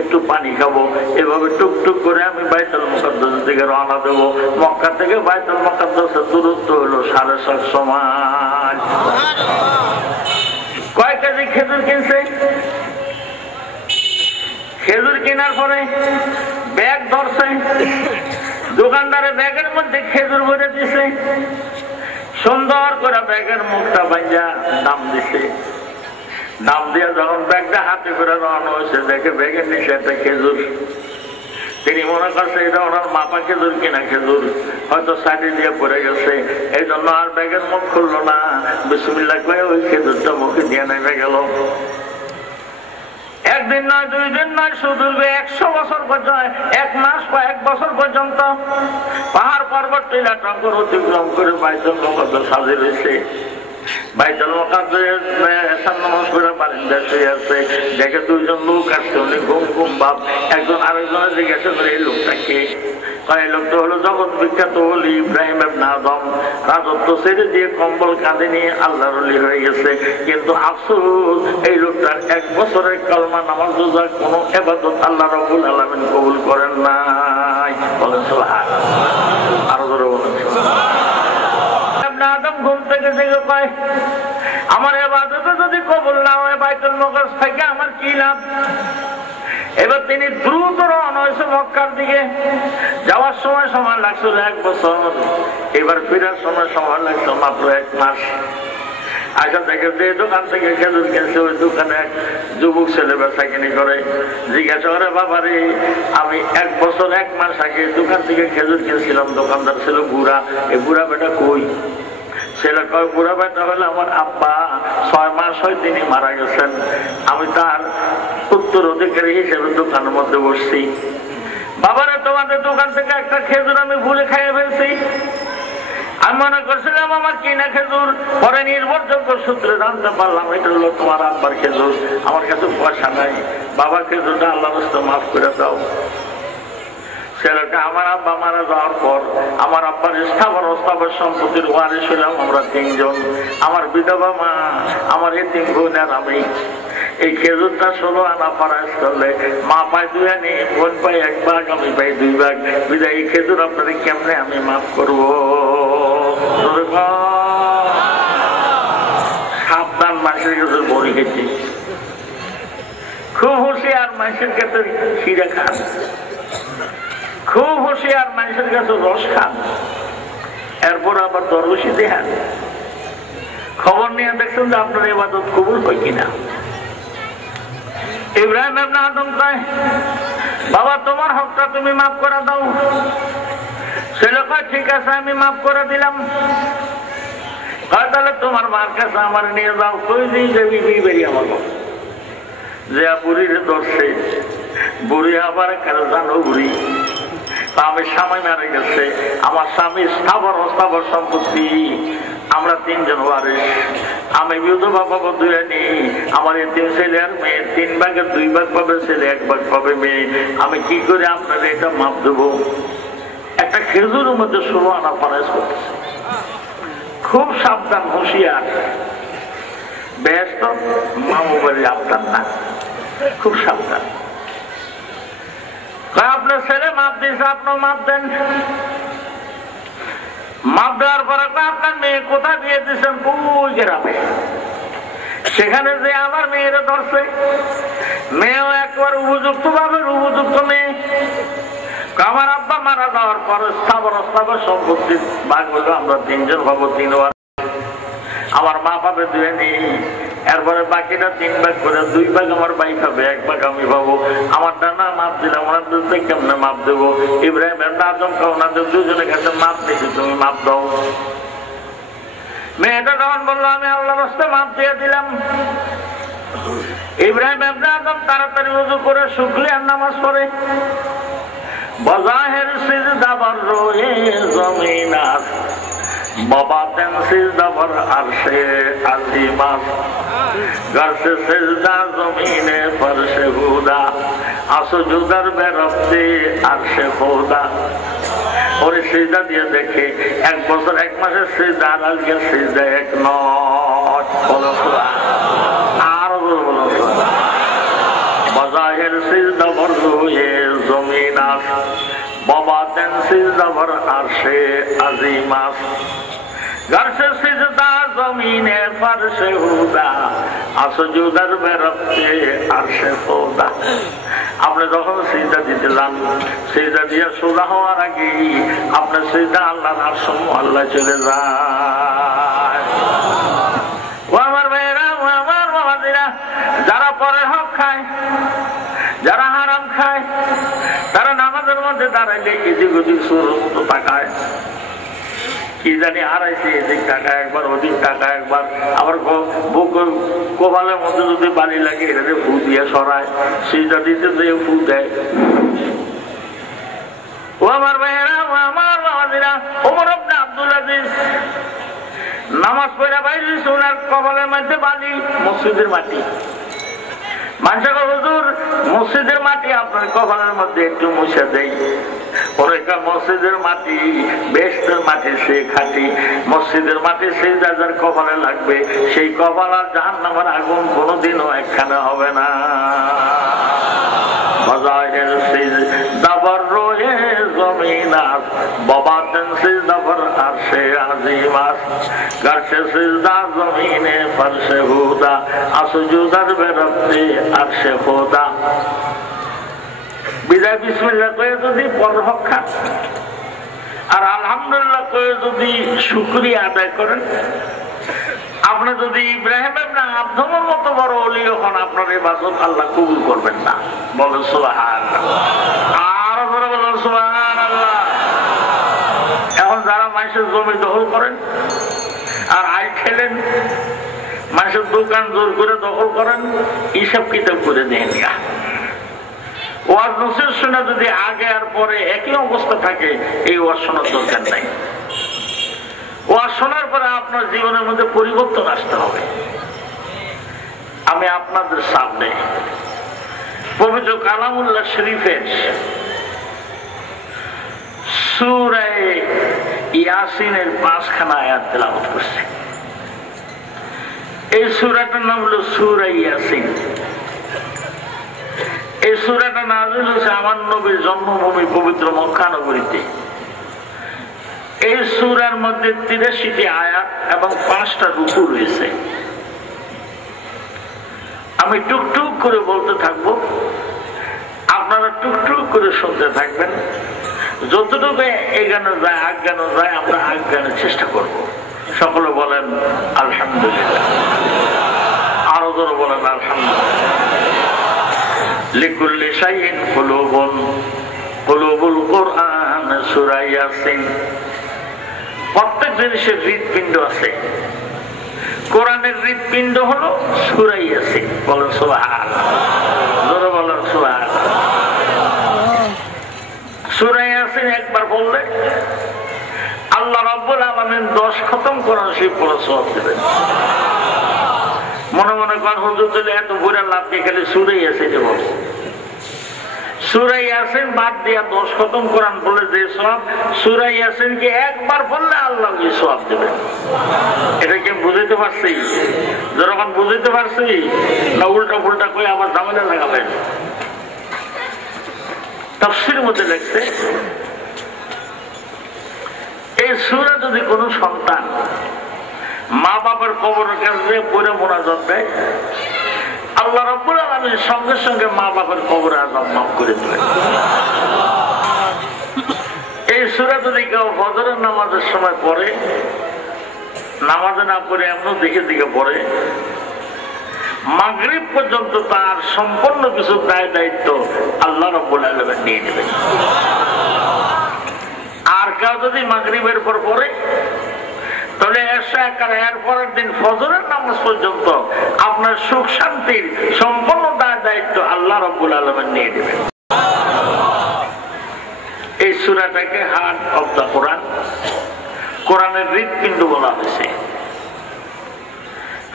একটু পানি খাবো, এভাবে টুকটুক করে আমি বাইতুল মুকাদ্দাসের দিকে রওনা দেবো। মক্কা থেকে বাইতুল মুকাদ্দাসের দূরত্ব হলো 750 মাইল। কয় কেজি খেজুর কিনছে? খেজুর কেনার পরে ব্যাগ ধরছে, দোকানদারের ব্যাগের মধ্যে খেজুর ভরে দিছে, সুন্দর করে ব্যাগের মুখটা ভাঙা দাম দিছে। দাম দিয়ে যখন ব্যাগটা হাতে করে রওনা হয়েছে, দেখে ব্যাগের নিচে একটা খেজুর। তিনি মনে করছে এটা ওনার মাপা খেজুর কিনা খেজুর, হয়তো সাইডে দিয়ে পড়ে গেছে, এই জন্য আর ব্যাগের মুখ খুললো না, বিসমিল্লাহ কয়ে ওই খেজুরটা মুখে দিয়ে নেমে গেল। একদিন নয়, 2 দিন নয়, শুধু 100 বছর পর্যন্ত, 1 মাস বা 1 বছর পর্যন্ত পাহাড় পর্বত টিলাটঙ্গর অতিক্রম করে বাইতুল মুকাদ্দাস হাজির হয়েছে। বাইতুল মুকাদ্দাস নামাজ পড়ে বারিন্দায় শুয়ে আছে, দেখে 2 জন লোক আসছে, উনি ঘুম ঘুম ভাব। একজন আরেকজনের জিজ্ঞাসা করে এই লোকটাকে, এই লোকটা হলো জগৎ বিখ্যাত ওলি ইব্রাহিম ইবনে আদম, রাজত্ব ছেড়ে দিয়ে কম্বল কাঁধে নিয়ে আল্লাহর ওলি হয়ে গেছে। কিন্তু আফসোস, এই লোকটার 1 বছরের কালমা নামাজ রোজা কোনো ইবাদত আল্লাহ রাব্বুল আলামিন কবুল করেন নাই। বলেন সুবহানাল্লাহ। আরো জোরে বলেন সুবহানাল্লাহ। আদম ঘুম থেকে জেগে কয়, আমার ইবাদত যদি কবুল না হয় বাইতুল মুকাদ্দাস থেকে আমার কি লাভ? এবার তিনি দ্রুত রওনা হয়েছে মক্কার দিকে। যাওয়ার সময় সময় লাগছিল 1 বছর, এবার ফেরার সময় সময় লাগছিল মাত্র 1 মাস। আশা থেকে যে দোকান থেকে খেজুর কিনছে, ওই দোকানে এক যুবক ছেলে বেচাকিনি করে। জিজ্ঞাসা করে, বাবা রে, আমি 1 বছর 1 মাস আগে দোকান থেকে খেজুর কিনছিলাম, দোকানদার ছিল বুড়া, এই বুড়া বেটা কই? ছেলে কয়, বুড়া বেটা হলে আমার আব্বা, 6 মাস হয় তিনি মারা গেছেন, আমি তার উত্তর অধিকারী হিসেবে দোকানের মধ্যে বসছি। বাবারে, তোমাদের দোকান থেকে একটা খেজুর আমি ভুলে খাইয়ে ফেলছি। আমি মনে করছিলাম আমার কিনা খেজুর, পরে নির্ভরযোগ্য সূত্রে জানতে পারলাম এটা হলো তোমার আব্বার খেজুর, আমার কাছে পয়সা নাই, বাবা খেজুরটা আল্লাহর রাস্তায় মাফ করে দাও। ছেলেটা, আমার আব্বা মারা যাওয়ার পর আমার আব্বার স্থাবর সম্পত্তির ওয়ারিশ হলাম আমরা 3 জন, আমার বিধবা মা, আমার এতিম বোন আর আমি। এই খেজুরটা 16 আনা ফারাজ করলে মা পায় 2 আনি, বোন পায় 1 ভাগ, আমি পাই 2 ভাগ। বিদায় এই খেজুর আপনাদের কেমনে আমি মাফ করবো? সাবধান, মানুষের কাছে বড়ি খেয়েছি, খুব হুঁশিয়ার, মানুষের কাছে খিরা খান, খুব হুঁশিয়ার, মানুষের কাছে রস খান, এরপর আবার দরবেশি দেখান। খবর নিয়ে দেখছেন যে আপনার ইবাদত কবুল হয় কিনা। ইব্রাহিম ইবনে আদম কয়, বাবা তোমার হকটা তুমি মাফ করে দাও। ছেলে কয়, ঠিক আছে আমি মাফ করে দিলাম। কয়, তাহলে তোমার মার কাছে আমার নিয়ে যাও। কই দিয়ে যাবি? বেরিয়ে আমার যে বুড়ির ধরছে, বুড়ি আবার কেন জানো বুড়ি, আমি স্বামী মারা গেছে, আমার স্বামীর স্থাবর সম্পত্তি, আমরা 3 জন ওয়ারিশ, আমি বিধবা বাবা 2 আনি, আমার 3 ছেলে আর মেয়ে, 3 ভাগের 2 ভাগ পাবে ছেলে, 1 ভাগ পাবে মেয়ে। আমি কি করে আপনাদের এটা মাপ দেবো? একটা খেজুরের মধ্যে 16 আনা ফারাজ করতেছে। খুব সাবধান, হুঁশিয়ার, ব্যস্ত, মামু বাড়ি আপনার না, খুব সাবধান। আপনার ছেলে মাপ দিয়েছে, আপনিও মাপ দেন। মাপ দেওয়ার পরে আপনার মেয়ে কোথায় বিয়ে দিচ্ছেন? ওই গ্রামে। সেখানে যে আমার মেয়েরা ধরছে, মেয়েও একবার উপযুক্ত ভাবে উপযুক্ত মেয়ে। আমার আব্বা মারা যাওয়ার পরে স্থাবর সম্পত্তির ভাগ হলো আমরা 3 জন পাবো, 3 বার। আমার মা পাবে 2 আনি, এরপরে বাকিটা 3 ভাগ করে 2 ভাগ আমার ভাই পাবে, 1 ভাগ আমি পাবো। আমার ডানা মাপ দিলাম, ওনাদের কেমনে মাপ দেবো? ইব্রাহিম ইবনে আদম ওনাদের 2 জনের কাছে মাপ দিয়েছি, তুমি মাপ দাও। মেয়েটা তখন বললো, আমি আল্লাহর রাস্তায় মাপ দিয়ে দিলাম। ইব্রাহিম ইবনে আদম তাড়াতাড়ি ওযু করে শুকরিয়ার নামাজ পড়ে, বজাহের সিজদা বর রয়ে জমিনাত, बाबा तेन सिजदा पर अर्शे अज़ीमत गर्से सिजदा ज़मीने फर्शे हुदा असजुदर में रफ्ते अर्शे खुदा और सिजदा दिए देखे एक बছর एक মাসের সিজদা আর আজকে সিজদা এক নয় বলো সুবহান আর বলো সুবহান বাজাহের সিজদা पर ये ज़मीनात बाबा तेन सिजदा पर अर्शे अज़ीमत गर्श सिजदा ज़मीने फर्शे हुदा असजुदर में रफ्ते अर्शे खुदा আপনি যখন সিজদা দিতে যান সিজদা দিয়ে সোজা হওয়ার আগে আপনি সিজদা আল্লাহর আরশ আল্লাহ চলে যায়। ও আমার ভাইরা ও আমার বাবাজিরা, যারা পরের হক খায়, যারা হারাম খায়, তারা নামাজের মধ্যে দাঁড়াইলে এদিক ওদিক সুরের মতো তাকায়, কি জানি হারাইছে এদিক টাকা একবার ওদিক টাকা একবার, আবার কপালের মধ্যে যদি বালি লাগে এটাতে ফু দিয়ে সরায়, সিজদা দিতে দিয়ে ফু দেয়। ও আমার ভাইয়েরা ও আমার বাবাজিরা, ওমর ইবনে আব্দুল আজিজ নামাজ পড়া বাইরে ওনার কপালের মধ্যে বালি, মসজিদের মাটি। মানুষের হুজুর মসজিদের মাটি আপনার কপালের মধ্যে একটু মুছে দেয়, মসজিদের মাটি বেহেশতের মাটি সে খাঁটি, মসজিদের মাটি সেই যার কপালে লাগবে সেই কপাল আর জাহান্নামের আগুন কোনোদিনও একখানে হবে না। বাজারের সিজদা पर रोए ज़मीनात बाबा तेन सिजदा पर अर्शे अज़ीमत गर्शे सिजदा ज़मीने फर्शे हुदा असजुदर में रफ्ते अर्शे खुदा। বিদায় বিসমিল্লাহ কয়ে যদি পরহক খান আর আলহামদুলিল্লাহ কয়ে যদি শুকরিয়া আদায় করেন, আপনি যদি ইব্রাহিম ইবনে আদমের মতো বড় ওলি হন, আপনার ইবাদত আল্লাহ কবুল করবেন না। বলেন সুবহানাল্লাহ, আর বলেন সুবহানাল্লাহ। এখন যারা মানুষের জমি দখল করেন আর আয় খেলেন, মানুষের দোকান জোর করে দখল করেন, হিসাব কিতাব করে দেন। ওয়াজ নসিহত শোনা যদি আগে আর পরে একই অবস্থা থাকে, এই ওয়াজ শোনার দরকার নাই। ওয়াজ শোনার পরে আপনার জীবনের মধ্যে পরিবর্তন আসতে হবে। আমি আপনাদের সামনে পবিত্র কালামুল্লাহ শরীফের সূরা ইয়াসিনের 5খানা আয়াত তেলাওয়াত করছি। এই সূরাটার নাম হলো সূরা ইয়াসিন। এই সূরাটা নাযিল হয়েছে আমার নবীর জন্মভূমি পবিত্র মক্কা নগরীতে। এই সূরার মধ্যে 83টি আয়াত এবং 5টা রুকু রয়েছে। আমি টুকটুক করে বলতে থাকবো, আপনারা টুকটুক করে শুনতে থাকবেন। যতটুকু এগানো যায় আজ্ঞানো যায় আমরা আজ্ঞানোর চেষ্টা করব। সকলে বলেন আলহামদুলিল্লাহ, আরো জোরে বলেন আলহামদুলিল্লাহ। লিকুল্লি শাইইন কুলুবুন কুলুবুল কুরআন সূরা ইয়াসিন। প্রত্যেক জিনিসের হৃদপিণ্ড আছে, কোরআনের হৃদপিণ্ড হলো সূরা ইয়াসিন। বলেন সুবহানাল্লাহ, জোরে বলেন সুবহানাল্লাহ। সূরা ইয়াসিন একবার বললে আল্লাহ রাব্বুল আলামিন 10 খতম কোরআন শরীফ পড়ে সওয়াব দেবেন। মনে মনে করেন হুজুর দিলে এত বুড়া লাভ দিয়ে খালি সূরা ইয়াসিন বলছে। সূরা ইয়াসিন বাদ দিয়া 10 খতম কোরআন বলে যে সওয়াব, সূরা ইয়াসিনকে একবার পড়লে আল্লাহ ওই সওয়াব দেবেন। এটা কি বুঝাইতে পারছি? যখন বুঝাইতে পারছি না উল্টা পুল্টা কই আবার ঝামেলা লাগাবেন? তাফসীরের মধ্যে লেখছে এই সূরা যদি কোনো সন্তান মা বাবার কবরের কাছে পড়ে মোনাজাত দেয়, আল্লাহ রাব্বুল আলামিন সঙ্গে সঙ্গে মা বাবার কবরের আযাব মাফ করে দেবেন। এই সূরা যদি কেউ ফজরের নামাজের সময় পড়ে, নামাজে না পড়ে এমন দিকে দিকে পড়ে, মাগরিব পর্যন্ত তার সম্পূর্ণ কিছু দায় দায়িত্ব আল্লাহ রাব্বুল আলামিন নিয়ে নেবেন। আর কেউ যদি মাগরিবের পর পড়ে, তাহলে এর পরের দিন ফজরের নামাজ পর্যন্ত আপনার সুখ শান্তির সম্পূর্ণ দায় দায়িত্ব আল্লাহ রাব্বুল আলামিন নিয়ে নেবেন। এই সূরাটাকে হার্ট অফ দা কোরআন, কোরআনের হৃৎপিণ্ড বলা হয়েছে।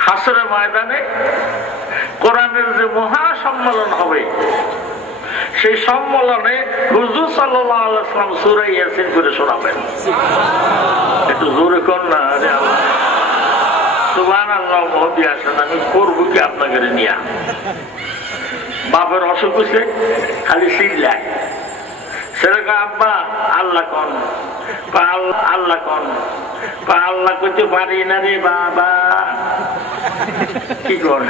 হাসরের ময়দানে কোরআনের যে মহা সম্মেলন হবে, সেই সম্মেলনে হুজুর সাল্লাল্লাহু আলাইহি ওয়াসাল্লাম সূরা ইয়াসিন করে শোনাবেন। একটু জোরে কোন না, আরে আল্লাহ সুবহানাল্লাহ। মহদি আসেন, আমি করবো কি আপনাকে নিয়া? বাপের অসুখ হয়েছে, খালি চিল্লায়। ছেলেকে আব্বা আল্লাহ কন, আল্লাহ কন, আল্লাহ কইতে পারি না রে বাবা। কি কর,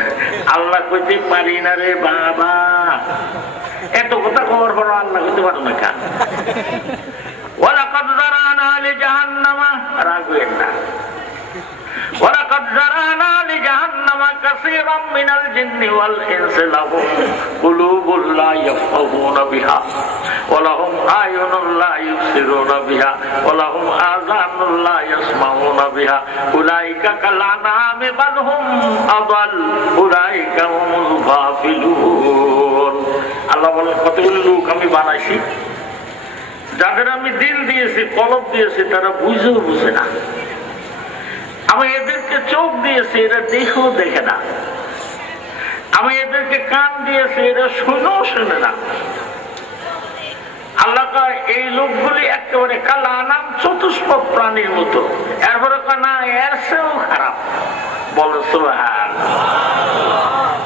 আল্লাহ কইতে পারি না রে বাবা। এত কথা খবর পর আল্লাহ কইতে পারো না কেন? ওয়ালাকাদ যারানা লিজাহান্নামা, রাগ হইেন না। ওয়ালাকাদ যারানা লিজাহান্নামা কাসীরাম মিনাল জিন্নি ওয়াল ইনসি লাহুম কুলুবুন লা ইয়াফকাহুনা বিহা ওয়া লাহুম আয়ুনুন লা ইবসিরুনা বিহা ওয়া লাহুম আযানুন লা ইয়াসমাউনা বিহা উলাইকা কাল আনআমি বাল হুম আদাল উলাইকা হুমুল গাফিলুন। আল্লাহ বলেন, কতগুলো লোক আমি বানাইছি, যাদের আমি দিল দিয়েছি, কলব দিয়েছি, তারা বুঝেও বুঝে না। আমি এদেরকে চোখ দিয়েছি, এরা দেখেও দেখে না। আমি এদেরকে কান দিয়েছি, এরা শুনেও শুনে না। আল্লাহ কয় এই লোকগুলি একেবারে কাল আনাম, চতুষ্পদ প্রাণীর মতো। এরপরে না, এর চেয়েও খারাপ। বলো সুবহানাল্লাহ।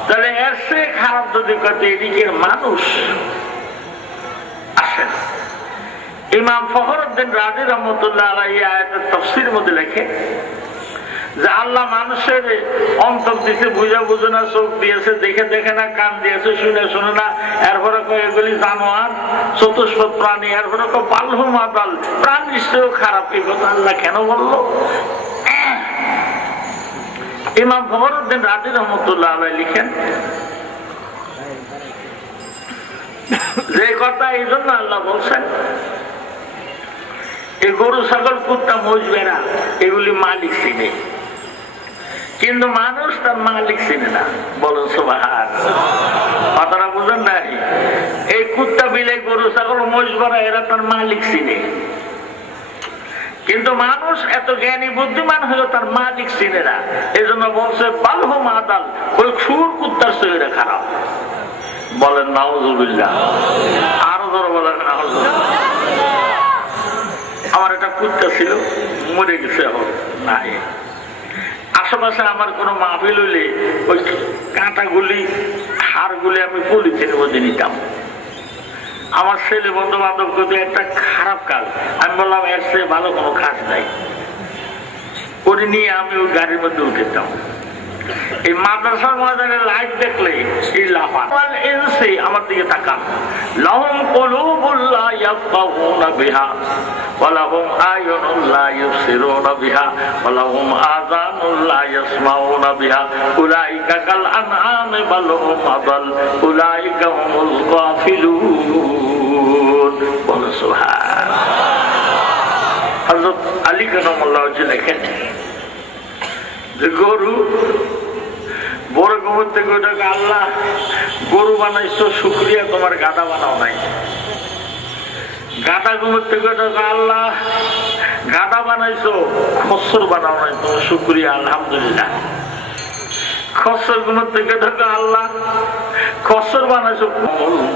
তাহলে এর চেয়ে খারাপ যদি কত এদিকের মানুষ আসেন। ইমাম ফখরুদ্দিন রাজি রহমতুল্লাহ আলাইহি আয়াতের তাফসীরের মধ্যে লেখে যে আল্লাহ মানুষের অন্তর দিয়েছে, বুঝে বুঝে না, চোখ দিয়েছে, দেখে দেখে না, কান দিয়েছে, শুনে শুনে না। এরপরে এগুলি জানোয়ার, চতুষ্পদ প্রাণী। এরপরে বালহু মাদাল, প্রাণ নিশ্চয়ই খারাপ। এই কথা আল্লাহ কেন বললো? ইমাম ফখরুদ্দিন রাজি রহমতুল্লাহ আলাইহি লিখেন যে কথা এই জন্য আল্লাহ বলছেন, এই গরু, ছাগল, কুত্তা, মোষ, ভেড়া এগুলি মালিক চিনে, কিন্তু মানুষ তার মালিক চিনে না। বলো সুবহানাল্লাহ। কথাটা বুঝেন নাই? এই কুত্তা, বিলাই, গরু, ছাগল, মোষ, ভেড়া এরা তার মালিক চিনে, কিন্তু মানুষ এত জ্ঞানী বুদ্ধিমান হলেও তার মালিক চিনে না। এই জন্য বলছে বালহু মাদাল, ওই সুর কুত্তার চেয়ে খারাপ। বলেন নাউযুবিল্লাহ। আরো ধরো বলেন নাউযুবিল্লাহ। আমার একটা কুত্তা ছিল, মরে গেছে, এখন নাই। আশেপাশে আমার কোনো মাহফিল হইলে ওই কাঁটাগুলি, হাড়গুলি আমি পলিথিনের মধ্যে নিতাম। আমার ছেলে বন্ধু বান্ধব করতে একটা খারাপ কাজ, আমি বললাম এর চেয়ে ভালো কোনো কাজ নাই। করে নিয়ে আমি ওই গাড়ির মধ্যে উঠেতাম। এই মাদ্রাসার ময়দানে লাইট দেখলে এই লাফান আমার দিকে তাকান। লাহুম কুলুবুন লা ইয়াফকাহুনা বিহা ওয়া লাহুম আয়ুনুন লা ইবসিরুনা বিহা ওয়া লাহুম আযানুন লা ইয়াসমাউনা বিহা উলাইকা কাল আনআমি বাল হুম আদাল উলাইকা হুমুল গাফিলুন। বলো সুবহানাল্লাহ। হযরত আলী কারামাল্লাহু ওয়াজহু লেখেন যে গরু বড় গোবর থেকে ওটাকে আল্লাহ গরু বানাইছো, শুকরিয়া, তোমার গাদা বানাও নাই। গাদা গোবর থেকে ওটাকে আল্লাহ গাদা বানাইছো, খচ্চর বানাও নাই, তোমার শুকরিয়া, আলহামদুলিল্লাহ। খচ্চর গোবর থেকে ওটাকে আল্লাহ খচ্চর বানাইছো,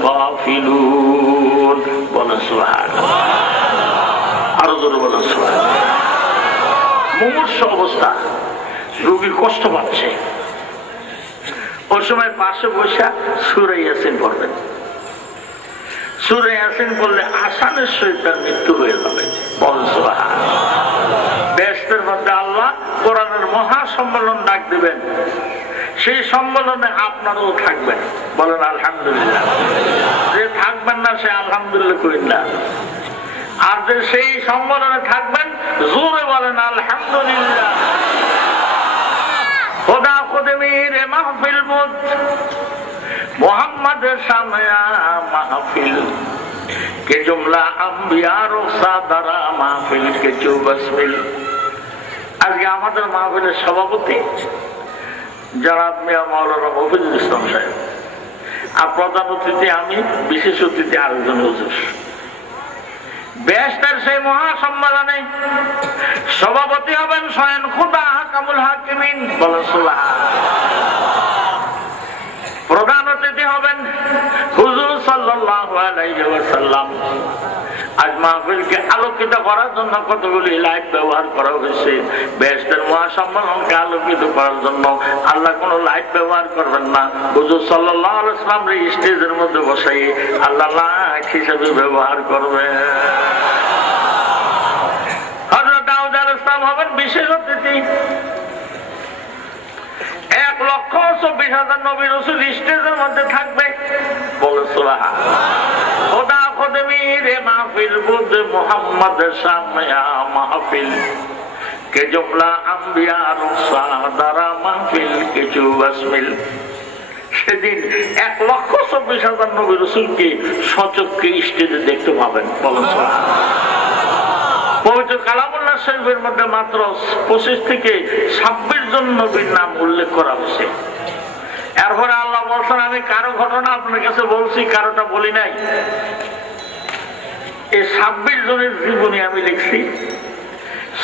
গাফিলুন। বলো সুবহানাল্লাহ। আরো জোরে বলো সুবহানাল্লাহ। মুমূর্ষ অবস্থা, রোগী কষ্ট পাচ্ছে, ওই সময় পাশে বসে সূরা ইয়াসিন পড়বেন। সূরা ইয়াসিন পড়লে আসানের সহিত তার মৃত্যু হয়ে যাবে। বলেন সুবহানাল্লাহ। বেহেশতের মধ্যে আল্লাহ কোরআনের মহা সম্মেলন ডাক দিবেন, সেই সম্মেলনে আপনারাও থাকবেন। বলেন আলহামদুলিল্লাহ। যে থাকবেন না সে আলহামদুলিল্লাহ করেন না, আর যে সেই সম্মেলনে থাকবেন জোরে বলেন আলহামদুলিল্লাহ। खुदा खुद मेरे महफिल बुद मोहम्मद सामया महफिल के जुमला अंबिया सादारा महफिल के चुबसमिल। আজকে আমাদের মাহফিলের সভাপতি জনাব মিয়া মাওলানা মফিজুল ইসলাম সাহেব, আর প্রধান অতিথি আমি, বিশেষ অতিথি আরেকজন হুজুর। বেহেশতের সেই মহা সম্মেলনে সভাপতি হবেন স্বয়ং খুদা হাকামুল হাকিমিন, বলেন সুবহানাল্লাহ। প্রধান অতিথি হবেন হুজুর সাল্লাল্লাহু আলাইহি ওয়াসাল্লাম। আজ মাহফিলকে আলোকিত করার জন্য কতগুলি লাইট ব্যবহার করা হয়েছে। বেহেশতের মহাসম্মেলনকে আলোকিত করার জন্য আল্লাহ কোনো লাইট ব্যবহার করবেন না। হুজুর সাল্লাল্লাহু আলাইহি ওয়াসাল্লাম স্টেজের মধ্যে বসাই আল্লাহ লাইট হিসেবে ব্যবহার করবেন। হযরত দাউদ আলাইহিস সালাম হবেন বিশেষ অতিথি। 1,24,000 নবী রাসূল স্টেজের মধ্যে থাকবে, বলে সুবহানাল্লাহ। খোদা খোদমীরে মাহফিল বুদ মুহাম্মদ শামিয়া মাহফিল কে জুমলা আম্বিয়া রুসাদারা মাহফিল কিছু বাসমিল। সেদিন 1,24,000 নবী রাসূলকে সচক্ষে স্টেজে দেখতে পাবেন, বলে সুবহানাল্লাহ। পবিত্র কালামুল্লাহ শরীফের মধ্যে মাত্র 25 থেকে 26 জন নবীর নাম উল্লেখ করা হয়েছে। এরপরে আল্লাহ বলছেন আমি কারো ঘটনা আপনার কাছে বলছি, কারোটা বলি নাই। এই 26 জনের জীবনী আমি লিখছি।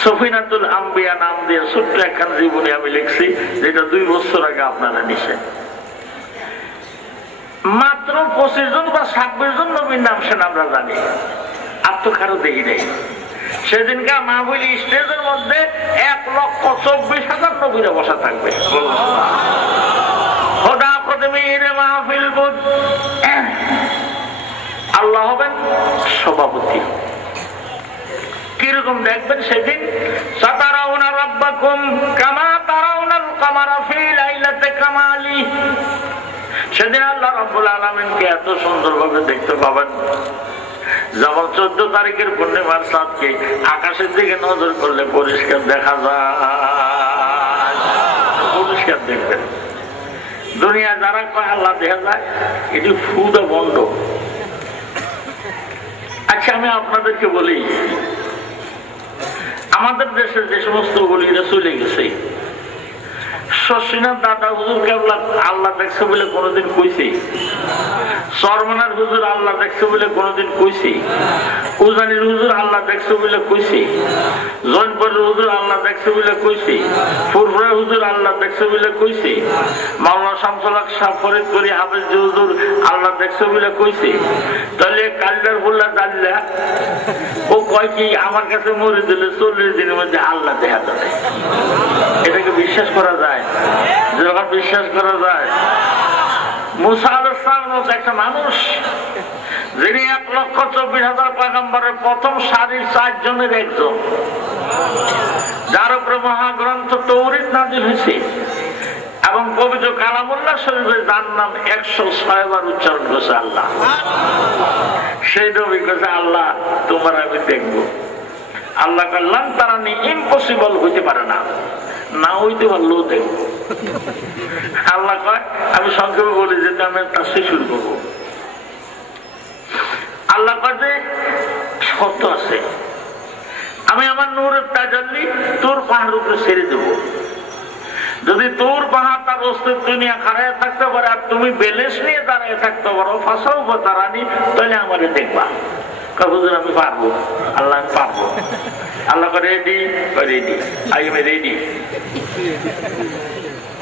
সফিনাতুল আম্বিয়া নাম দিয়ে ছোট্ট একখান জীবনী আমি লিখছি, যেটা 2 বছর আগে আপনারা নিছেন। মাত্র 25 জন বা 26 জন নবীর নাম সেন আমরা জানি, আর তো কারো দেখি নাই। সেদিনকার মাহফিল স্টেজের মধ্যে 1,24,000 নবীরা বসা থাকবে। খোদা খোদমীর মাহফিল বুদ, আল্লাহ হবেন সভাপতি। কিরকম দেখবেন সেদিন? সাতারাউনা রাব্বাকুম কামা তারাউনাল কামারা ফি লাইলাতি কামালি। সেদিন আল্লাহ রাব্বুল আলামিনকে এত সুন্দরভাবে দেখতে পাবেন যেমন 14 তারিখের পূর্ণিমার চাঁদকে আকাশের দিকে নজর করলে পরিষ্কার দেখা যায়, পরিষ্কার দেখবেন। দুনিয়া যারা কয় আল্লাহ দেখা যায়, এটি ফুদা বন্ধ। আচ্ছা আমি আপনাদেরকে বলি, আমাদের দেশের যে সমস্ত ওলিরা চলে গেছে, শশীনাথ দাদা হুজুর কেবলা আল্লাহ দেখছে বলে কোনদিন কইছি? সরমনার হুজুর আল্লাহ দেখছে বলে কোনদিন কইছি? উজানির হুজুর আল্লাহ দেখছে বলে কইছি? জৈনপুরের হুজুর আল্লাহ দেখছে বলে কইছি? ফুরফুরের হুজুর আল্লাহ দেখছে বলে কইছি? মাওলানা শামসুল হক সাহেব ফরিদপুরি হাফেজ হুজুর আল্লাহ দেখছে বলে কইছি? তাহলে কালদার বললা জানলা ও কয় কি আমার কাছে মরে দিলে 40 দিনের মধ্যে আল্লাহ দেখা যাবে। এটাকে বিশ্বাস করা যায়? যখন বিশ্বাস করা যায়, মুসা আলাইহিস সালামের একটা মানুষ যিনি 1,24,000 পয়গম্বরের প্রথম সারির 4 জনের একজন, যার উপরে মহাগ্রন্থ তাওরীত নাযিল হয়েছে এবং পবিত্র কালামুল্লাহ শরীফে যার নাম 106 বার উচ্চারণ করেছে আল্লাহ। সেই নবী কাছে আল্লাহ তোমার আমি দেখবো। আল্লাহ কাল্লাম তারানি ইম্পসিবল হইতে পারে না, না হইতে পারলেও দেখবো। আল্লাহ কয় আমি সংক্ষেপে বলি যেটা আমি তাফসীর শুরু করবো। আল্লাহ কয় যে শর্ত আছে, আমি আমার নূরের তাজাল্লি তোর পাহাড়ের উপরে ছেড়ে দেবো। যদি তোর পাহাড় তার অস্তিত্ব নিয়ে খাড়ায় থাকতে পারে আর তুমি বেলেস নিয়ে দাঁড়িয়ে থাকতে পারো, ফাঁসাও বা তারানি, তাহলে আমারে দেখবা। হুজুর আমি পারবো। আল্লাহ আমি পারবো। Allah ready ready, I am ready.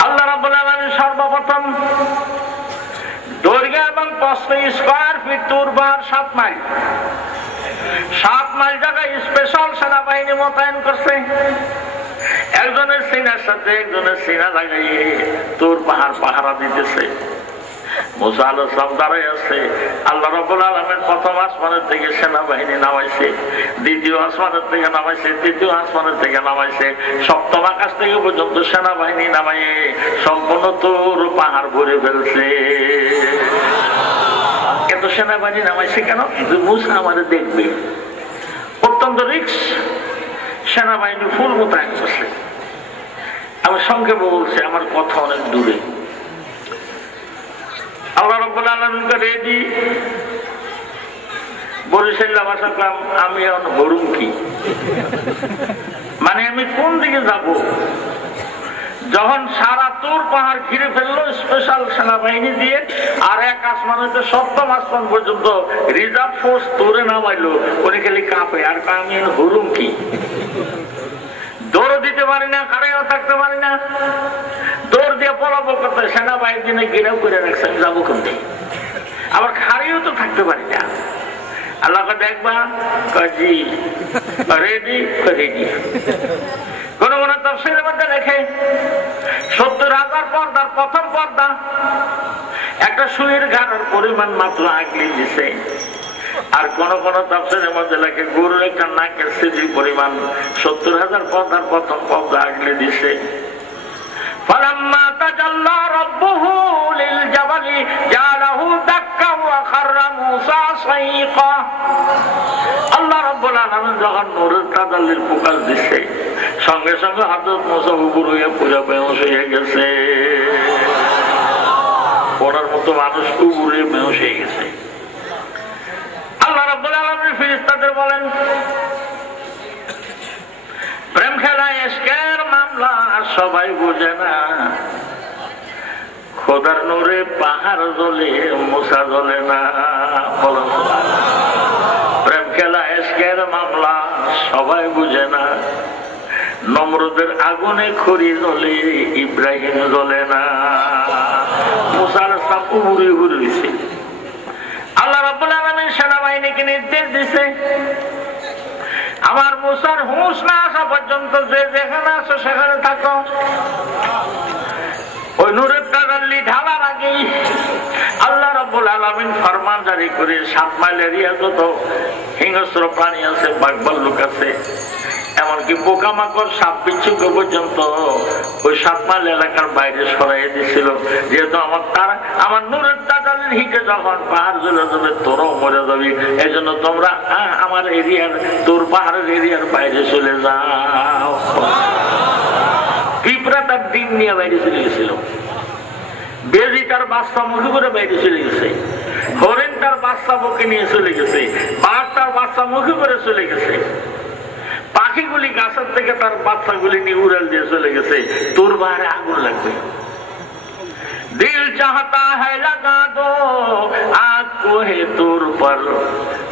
Allah রাব্বুল আলামিন সর্বপ্রথম দৈর্ঘ্য এবং প্রস্থ স্কয়ার ফিট তোর পাহাড় 7 মাইল। 7 মাইল জায়গায় স্পেশাল সেনাবাহিনী মোতায়েন করছে। একজনের সিনার সাথে একজনের সিনা লাগাইয়ে তোর পাহাড় পাহারা দিতেছে। মুসা আলাইহিস সালাম দাঁড়ায় আছে। আল্লাহ রাব্বুল আলামিন প্রথম আসমানের থেকে সেনাবাহিনী নামাইছে, দ্বিতীয় আসমানের থেকে নামাইছে, তৃতীয় আসমানের থেকে নামাইছে, সপ্তম আকাশ থেকে পর্যন্ত সেনাবাহিনী নামাইয়ে সম্পূর্ণ তোর পাহাড় ভরে ফেলছে। এত সেনাবাহিনী নামাইছে কেন? মুসা আমাদের দেখবে। অত্যন্ত রিস্ক, সেনাবাহিনী ফুল মোতায়েন করছে। আমি সংক্ষেপে বলছি, আমার কথা অনেক দূরে। আল্লাহ রাব্বুল আলামিন রেডি। বরিশাল ভাষা আমি এখন হরুম কি, মানে আমি কোন দিকে যাব? যখন সারা তুর পাহাড় ঘিরে ফেললো স্পেশাল সেনাবাহিনী দিয়ে, আর এক আসমান হইতে 7ম আসমান পর্যন্ত রিজার্ভ ফোর্স তুরে নামাইলো, উনি খালি কাঁপে আর আমি হুরুম কি, দৌড় দিতে পারি না, কারেও থাকতে পারি না, দৌড় দিয়ে পলাবো করতে, সেনাবাহিনী ঘিরেও করে রাখছে, যাবো কোনতে, আবার খাড়িও তো থাকতে পারি না। আল্লাহকে দেখবা কাজী রেডি রেডি। কোন কোন তাফসীরের মধ্যে লেখে 70,000 পর্দার প্রথম পর্দা একটা সুইয়ের ঘাড়ের পরিমাণ মাত্র আগলে দিছে, আর কোন কোন তাফসীরের মধ্যে লেখে গরুর একটা নাকের সিজি পরিমাণ 70,000 পর্দার প্রথম পর্দা আগলে দিছে। ফালাম্মা তাজাল্লা রাব্বুহু লিল জাবালি জালাহু দাক্কা ওয়া খাররা মূসা সাইকা। আল্লাহ রাব্বুল আলামিন যখন নূরের তাজাল্লির প্রকাশ দিছে, সঙ্গে সঙ্গে হযরত মূসা উপর হয়ে পুরো বেহুশ হয়ে গেছে, পড়ার মতো মানুষ উপরে বেহুশ হয়ে গেছে। আল্লাহ রাব্বুল আলামিন ফেরেশতাদের বলেন, প্রেম খেলা ইশকের মামলা সবাই বুঝে না, খোদার নূরে পাহাড় জ্বলে মূসা জ্বলে না। প্রেম খেলা ইশকের মামলা সবাই বুঝে না, নমরুদের আগুনে খড়ি জ্বলে ইব্রাহিম জ্বলে না। মূসা আলাইহিস সালাম উড়ে উড়েছে। আল্লাহ রাব্বুল আলামিন সেনাবাহিনীকে নির্দেশ দিছে, আমার মূসার হুঁশ না আসা পর্যন্ত যে যেখানে আছো সেখানে থাকো। ওই নূরের তাজাল্লি ঢালার আগেই আল্লাহ রাব্বুল আলামিন ফরমান জারি করে 7 মাইল এরিয়া যত হিংস্র প্রাণী আছে, বাঘ ভাল্লুক আছে, এমনকি পোকামাকড় সাপ বিচ্ছু পর্যন্ত ওই 7 মাইল এলাকার বাইরে সরাই দিছিল। যেহেতু আমার নূরের তাজাল্লির হিটে যখন পাহাড় জ্বলে যাবে, তোরও মরে যাবি, এই জন্য তোমরা আমার এরিয়ার, তোর পাহাড়ের এরিয়ার বাইরে চলে যাও। পিঁপড়া তার ডিম নিয়ে বাইরে চলে গেছিল, বেজি তার বাচ্চা মুখে করে বাইরে চলে গেছে, হরিণ তার বাচ্চা বুকে নিয়ে চলে গেছে, বাঘ তার বাচ্চা মুখে করে চলে গেছে, পাখিগুলি গাছের থেকে তার বাচ্চাগুলি নিয়ে উড়াল দিয়ে চলে গেছে। তোর বাহারে আগুন লাগবে, দিল চাহতা হ্যায় লাগা দো আগ কো হে তোর পর,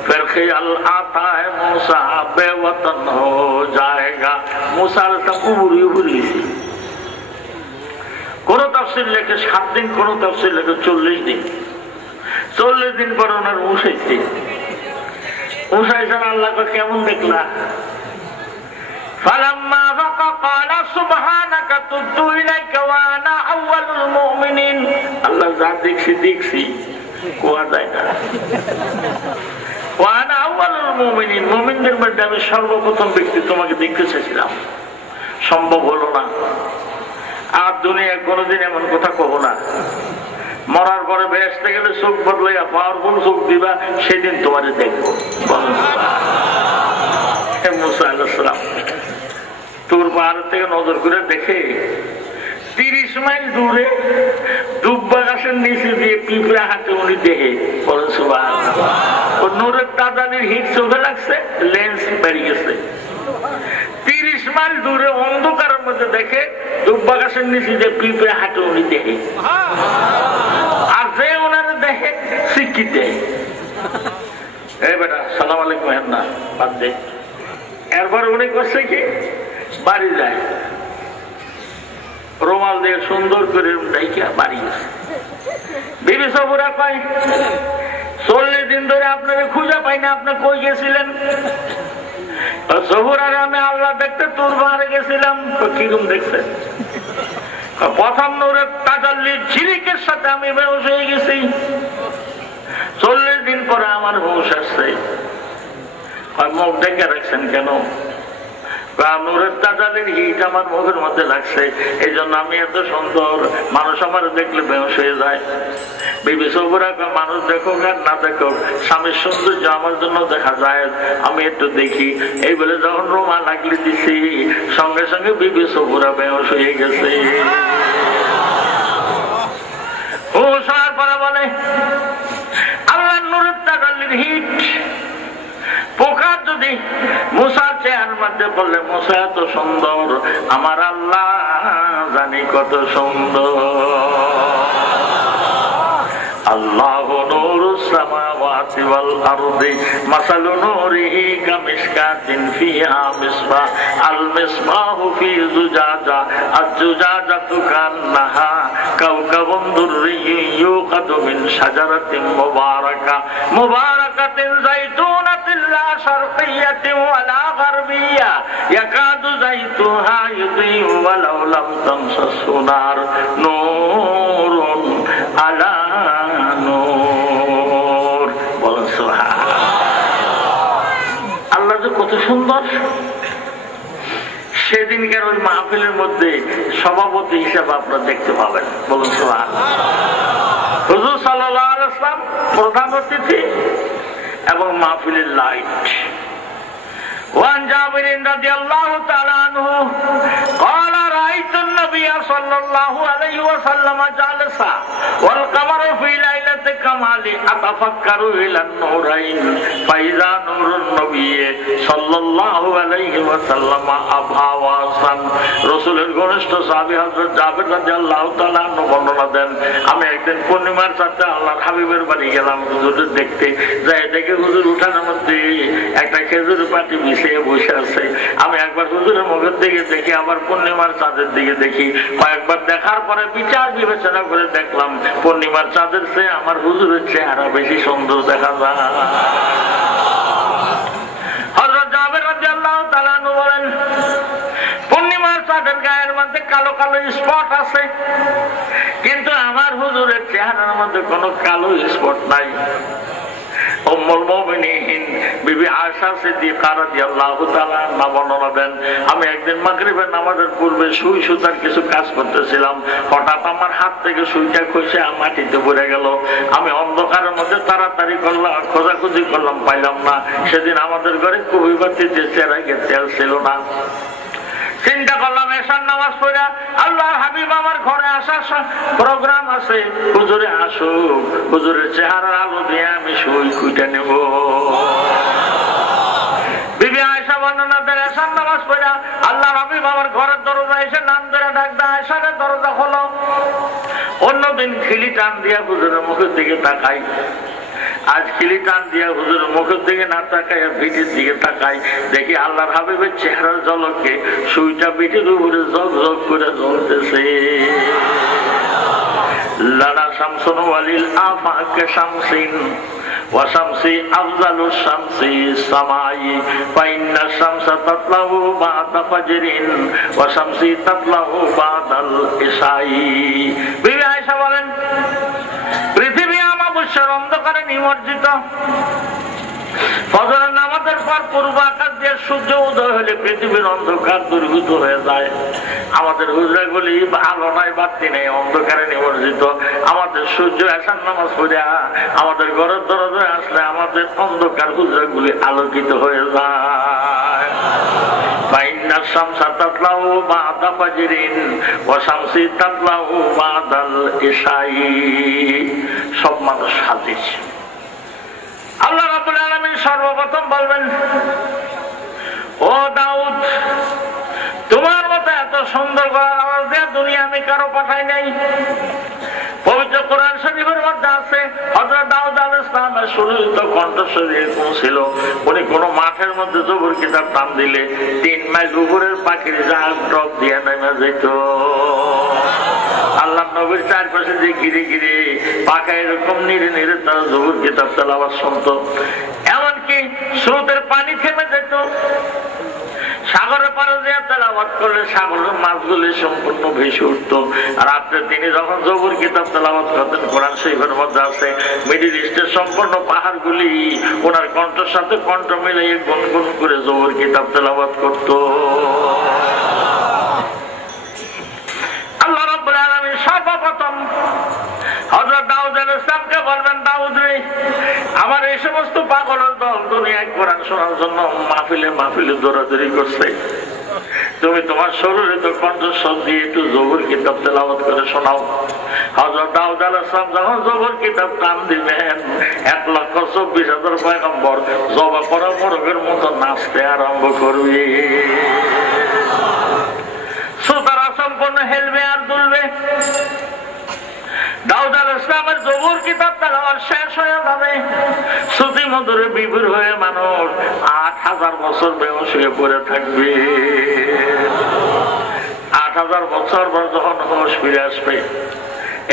ফির খিয়াল আতা হ্যায় মূসা বেওতন হো জায়েগা। মূসা আলাইহিস সালাম উড়ে উড়েছে। কোন তাফসীর লেখে 7 দিন, কোন তাফসীর লেখে 40 দিন। 40 দিন পর ওনার উঠাইছে। উঠাইছেন, আল্লাহকে কেমন দেখলা? ফালাম্মা ফাকা ক্বালা সুবহানাকা তুবতু ইলাইকা ওয়া আনা আউয়ালুল মুমিনিন। আল্লাহ যা দেখছি কোয়া যায় না। ওয়া আনা আউয়ালুল মুমিনিন, মুমিনদের মধ্যে আমি সর্বপ্রথম ব্যক্তি তোমাকে দেখতে চেয়েছিলাম, সম্ভব হলো না। আর দুনিয়া কোনোদিন এমন কথা কব না, মরার পরে বেহেশতে গেলে চোখ বদলাইয়া পাওয়ারফুল চোখ দিবা, সেদিন তোমারে দেখবো। মূসা আলাইহিস সালাম তোর পাহাড় থেকে নজর করে দেখে 30 মাইল দূরে দুব্বা গাছের নিচে দিয়ে পিঁপড়া হাতে উনি দেখে, বলেন সুবহানাল্লাহ। ও নূরের তাজাল্লির হিট চোখে লাগছে, লেন্স বেড়ে গেছে। 30 মাইল দূরে অন্ধকারের মধ্যে দেখে দুব্বা গাছের নিচে দিয়ে পিঁপড়া হাতে উনি দেখে, আর যে ওনারা দেখে শিক্ষিত দেয়, এই বেটা সালাম আলাইকুম না বাদ দে। এরপর উনি করছে কি, বাড়ি যায়, রুমাল দিয়ে সুন্দর করে বাড়ি গেছে। বিবি সফুরা কয়, 40 দিন ধরে আপনাকে খুঁজে পাই না, আপনি কই গেছিলেন? সফুরারে আমি আল্লাহ দেখতে তোর বাহারে গেছিলাম। কিরম দেখছে? প্রথম নূরের তাজাল্লির ঝিলিকের সাথে আমি বেহুশ হয়ে গেছি, 40 দিন পরে আমার হুঁশ আসছে। মুখ ডেকে রাখছেন কেন? নূরের তাজাল্লির হিট আমার মুখের মধ্যে লাগছে, এই জন্য আমি এত সুন্দর, মানুষ আমার দেখলে বেহুশ হয়ে যায়। বিবি সফুরা মানুষ দেখুক আর না দেখুক, স্বামীর সৌন্দর্য আমার জন্য দেখা যায়, আমি একটু দেখি। এই বলে যখন রুমাল লাগলে দিছি, সঙ্গে সঙ্গে বিবি সফুরা বেহুশ হয়ে গেছে। হুঁশ হওয়ার পরে বলে, আল্লাহ নূরের তাজাল্লির হিট, পোকা যদি মূসার চেহারার মধ্যে বললে, মূসা এত সুন্দর, আমার আল্লাহ জানি কত সুন্দর। আল্লাহু নূরুস সামাওয়াতি ওয়াল আরদি মাসালু নূরিহি কামিশকাতিন ফিহা মিসবাহ আল মিসবাহু ফি জুজাজা আজ-জুজাজাতু কান্নাহা কাওকাবুন দুররিয়্যুন ইউকাদু মিন শাজারাতিন মুবারাকাতিন যাইতুনাতিন লা শারকিয়্যাতিন ওয়ালা গারবিয়্যা ইয়াকাদু যাইতুহা ইউদিউ ওয়ালাউ লাম তামসাসহু নার নূরুন আলা নূর। বলেন সুবহানাল্লাহ। আল্লাহ যে কত সুন্দর। সেদিনকার ওই মাহফিলের মধ্যে সভাপতি হিসেবে আপনারা দেখতে পাবেন। বলুন সুবহানাল্লাহ। হুজুর সাল্লাল্লাহু আলাইহি ওয়াসাল্লাম প্রধান অতিথি এবং মাহফিলের লাইট। وعن جابر رضي الله تعالى عنه قال رأيت النبي صلى الله عليه وسلم جالسا والقمر في ليلة كمال أتفكر إلى النورين فإذا نور النبي صلى الله عليه وسلم أبهى وأحسن। রসুলের ঘনিষ্ঠ সাহাবী হযরত জাবের রাদিয়াল্লাহু তাআলা আনহু বর্ণনা দেন, আমি একদিন পূর্ণিমার রাতে আল্লাহর হাবিবের বাড়ি গেলাম হুজুরের দেখতে। যাই দেখে হুজুর উঠানের মধ্যে একটা খেজুরের পাটি মিশিয়ে বসে আছে। আমি একবার হুজুরের মুখের দিকে দেখি, আবার পূর্ণিমার চাঁদের দিকে দেখি। কয়েকবার দেখার পরে বিচার বিবেচনা করে দেখলাম পূর্ণিমার চাঁদের চেয়ে আমার হুজুরের চেহারা বেশি সুন্দর দেখা যায়। হযরত জাবের রাদিয়াল্লাহু তাআলা আনহু বলেন, পূর্ণিমার চাঁদের গায়ের মধ্যে কালো কালো স্পট আছে, কিন্তু আমার হুজুরের চেহারার মধ্যে কোনো কালো স্পট নাই। উম্মুল মুমিনিন বিবি আয়েশা সিদ্দিকা রাদিয়াল্লাহু তাআলা আনহা বর্ণনা দেন, আমি একদিন মাগরিবের নামাজের পূর্বে সুই সুতার কিছু কাজ করতেছিলাম। হঠাৎ আমার হাত থেকে সুইটা খসে মাটিতে পড়ে গেল। আমি অন্ধকারের মধ্যে তাড়াতাড়ি করলাম, খোঁজাখুঁজি করলাম, পাইলাম না। সেদিন আমাদের ঘরে কবি বাতিতে চেরাগে তেল ছিল না। চিন্তা করলাম এশার নামাজ পড়ে আল্লাহর হাবিব আমার ঘরে আসার প্রোগ্রাম আছে, হুজুরে আসুক, হুজুরের চেহারার আলো দিয়ে আমি সুই খুঁজে নেব। বিবি আয়েশা বর্ণনা দেন, এশার নামাজ পড়ে আল্লাহর হাবিব আমার ঘরের দরজা এসে নাম ধরে ডাক দেয়, আয়েশার দরজা খোলো। অন্যদিন খিলি টান দিয়া হুজুরের মুখের দিকে তাকাই, আজ খিলি টান দিয়া হুজুরের মুখের দিকে না তাকাই, পিঠের দিকে তাকাই, দেখি আল্লাহর হাবিবের চেহারার ঝলকে সুইটা পিঠের উপরে জগ জগ করে জ্বলতেছে। লানা শামসুন ওয়ালিল আফাক শামসিন ওয়া শামসি আফজালু শামসি সামাই ফাইন্না শামসা তাতলাহু বা'দা ফাজরিন ওয়া শামসি তাতলাহু বা'দাল ইশাই। বিবি আয়েশা বলেন, পৃথিবী অমাবস্যার অন্ধকারে নিমজ্জিত। ফজরের নামাজের পর পূর্ব আকাশ দিয়ে সূর্য উদয় হলে পৃথিবীর অন্ধকার দূরীভূত হয়ে যায়। আমাদের হুজরাগুলি আলো নাই, বাতি নেই, অন্ধকারে নিমজ্জিত। আমাদের সূর্য এশার নামাজ পড়ে আমাদের ঘরের দরজায় আসলে আমাদের অন্ধকার হুজরাগুলি আলোকিত হয়ে যায়। ফাইন্না শামসা তাতলাহু বা'দা ফাজরিন ওয়া শামসি তাতলাহু বা'দাল ইশাই। সব মানুষ হাজির। আল্লাহ রাব্বুল আলামিন সর্বপ্রথম বলবেন, ও দাউদ, তোমার মতো এত সুন্দর গলার আওয়াজ দিয়ে দুনিয়া আমি কারো পাঠাই নাই। পবিত্র কোরআন শরীফের মধ্যে আছে, হযরত দাউদ আলাইহিস সালামের সুললিত কণ্ঠস্বর এরকম ছিল, উনি কোন মাঠের মধ্যে জবর কিতাব টান দিলে 3 মাইল উপরের পাখির জাহাজ ড্রপ দিয়ে নেমে যেত। আল্লাহ নবীর চারপাশে যে ঘিরে ঘিরে পাখা এরকম নিরে নিরে তারা জবর কিতাব তেলাওয়াত শুনত। এমনকি স্রোতের পানি থেমে যেত। সাগরের পাড়ে যে তেলাওয়াত করলে সাগরের মাছগুলি সম্পূর্ণ ভেসে উঠত। আর আপনি তিনি যখন জবর কিতাব তেলাওয়াত করতেন, কোরআন শরীফের মধ্যে আছে, মিডিল ইস্টের সম্পূর্ণ পাহাড়গুলি ওনার কণ্ঠের সাথে কণ্ঠ মিলিয়ে গুনগুন করে জবর কিতাব তেলাওয়াত করত। আল্লাহ রাব্বুল আলামিন সর্বপ্রথম হযরত দাউদ আলাইহিস সালামকে বলবেন, দাউদ রে, আমার এই সমস্ত পাগলের দল দুনিয়ায় কোরআন শোনার জন্য মাহফিলে মাহফিলে দৌড়াদৌড়ি করছে, তুমি তোমার শরীরে কণ্ঠস্বর দিয়ে একটু জবর কিতাব তেলাওয়াত করে শোনাও। হযরত দাউদ আলাইহিস সালাম যখন জবর কিতাব টান দিবেন, 1,24,000 পয়গম্বর জবা করা মোরগের মতো নাচতে আরম্ভ করবে। শ্রোতারা সম্পূর্ণ হেলবে আর দুলবে। দাউদ আলাইহিস সালামের জবুর কিতাব তেলাওয়াত শেষ হয়ে যাবে, শ্রুতি মধুরে বিভোর হয়ে মানুষ 8000 বছর বেহুশ হয়ে পড়ে থাকবে। 8000 বছর পর যখন হুঁশ ফিরে আসবে,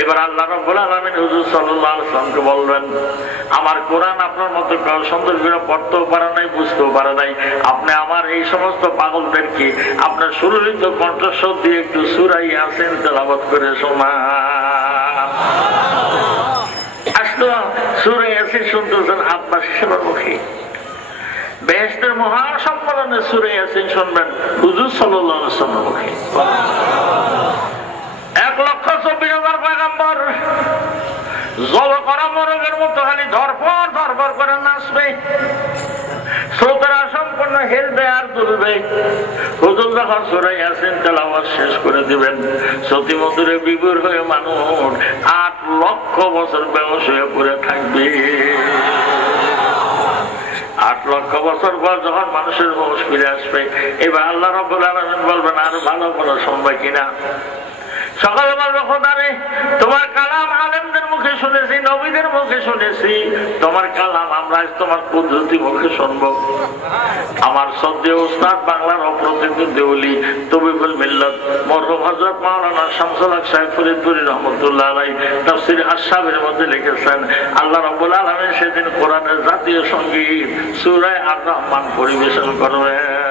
এবার আল্লাহ রাব্বুল আলামিন হুজুর সাল্লাল্লাহু আলাইহি ওয়াসাল্লামকে বলবেন, আমার কোরআন আপনার মতো কেউ সুন্দর করে পড়তেও পারে নাই, বুঝতেও পারে নাই, আপনি আমার এই সমস্ত পাগলদেরকে আপনার সুললিত কণ্ঠস্বর দিয়ে একটু সূরা ইয়াসিন তেলাওয়াত করে শোনান। আসলে সূরা ইয়াসিন শুনতেছেন আব্বাস সাহেবের মুখে, বেহেশতের মহা সম্মেলনে সূরা ইয়াসিন শুনবেন হুজুর সাল্লাল্লাহু আলাইহি ওয়াসাল্লামের মুখে। 1,24,000 পয়গম্বর জল করা মোরগের মতো খালি ধরপর ধরপর করে নাচবে, শ্রোতারা সম্পূর্ণ হেলবে আর দুলবে। হুজুর যখন সূরা ইয়াসিন তেলাওয়াত শেষ করে দিবেন, শ্রুতি মধুরে বিভোর হয়ে মানুষ 8 লক্ষ বছর বেহুশ হয়ে পড়ে থাকবে। 8 লক্ষ বছর পর যখন মানুষের হুঁশ ফিরে আসবে, এবার আল্লাহ রাব্বুল আলামিন বলবেন, আর ভালো করে শুনবে কিনা? সকালে বলবে, খোদারে তোমার কালাম আলেমদের মুখে শুনেছি, নবীদের মুখে শুনেছি, তোমার কালাম আমরা আজ তোমার কুদরতি মুখে শুনবো। আমার শ্রদ্ধেয় উস্তাদ বাংলার অপ্রতিদ্বন্দ্বী দেউলি তবিবুল মিল্লাত মরহুম হযরত মাওলানা শামসুল হক সাহেব ফরিদপুরি রহমাতুল্লাহ আলাইহি তাফসীর আশ-শাবির মধ্যে লিখেছেন, আল্লাহ রাব্বুল আলামিন সেদিন কোরআনের জাতীয় সঙ্গীত সূরা আর রহমান পরিবেশন করবেন।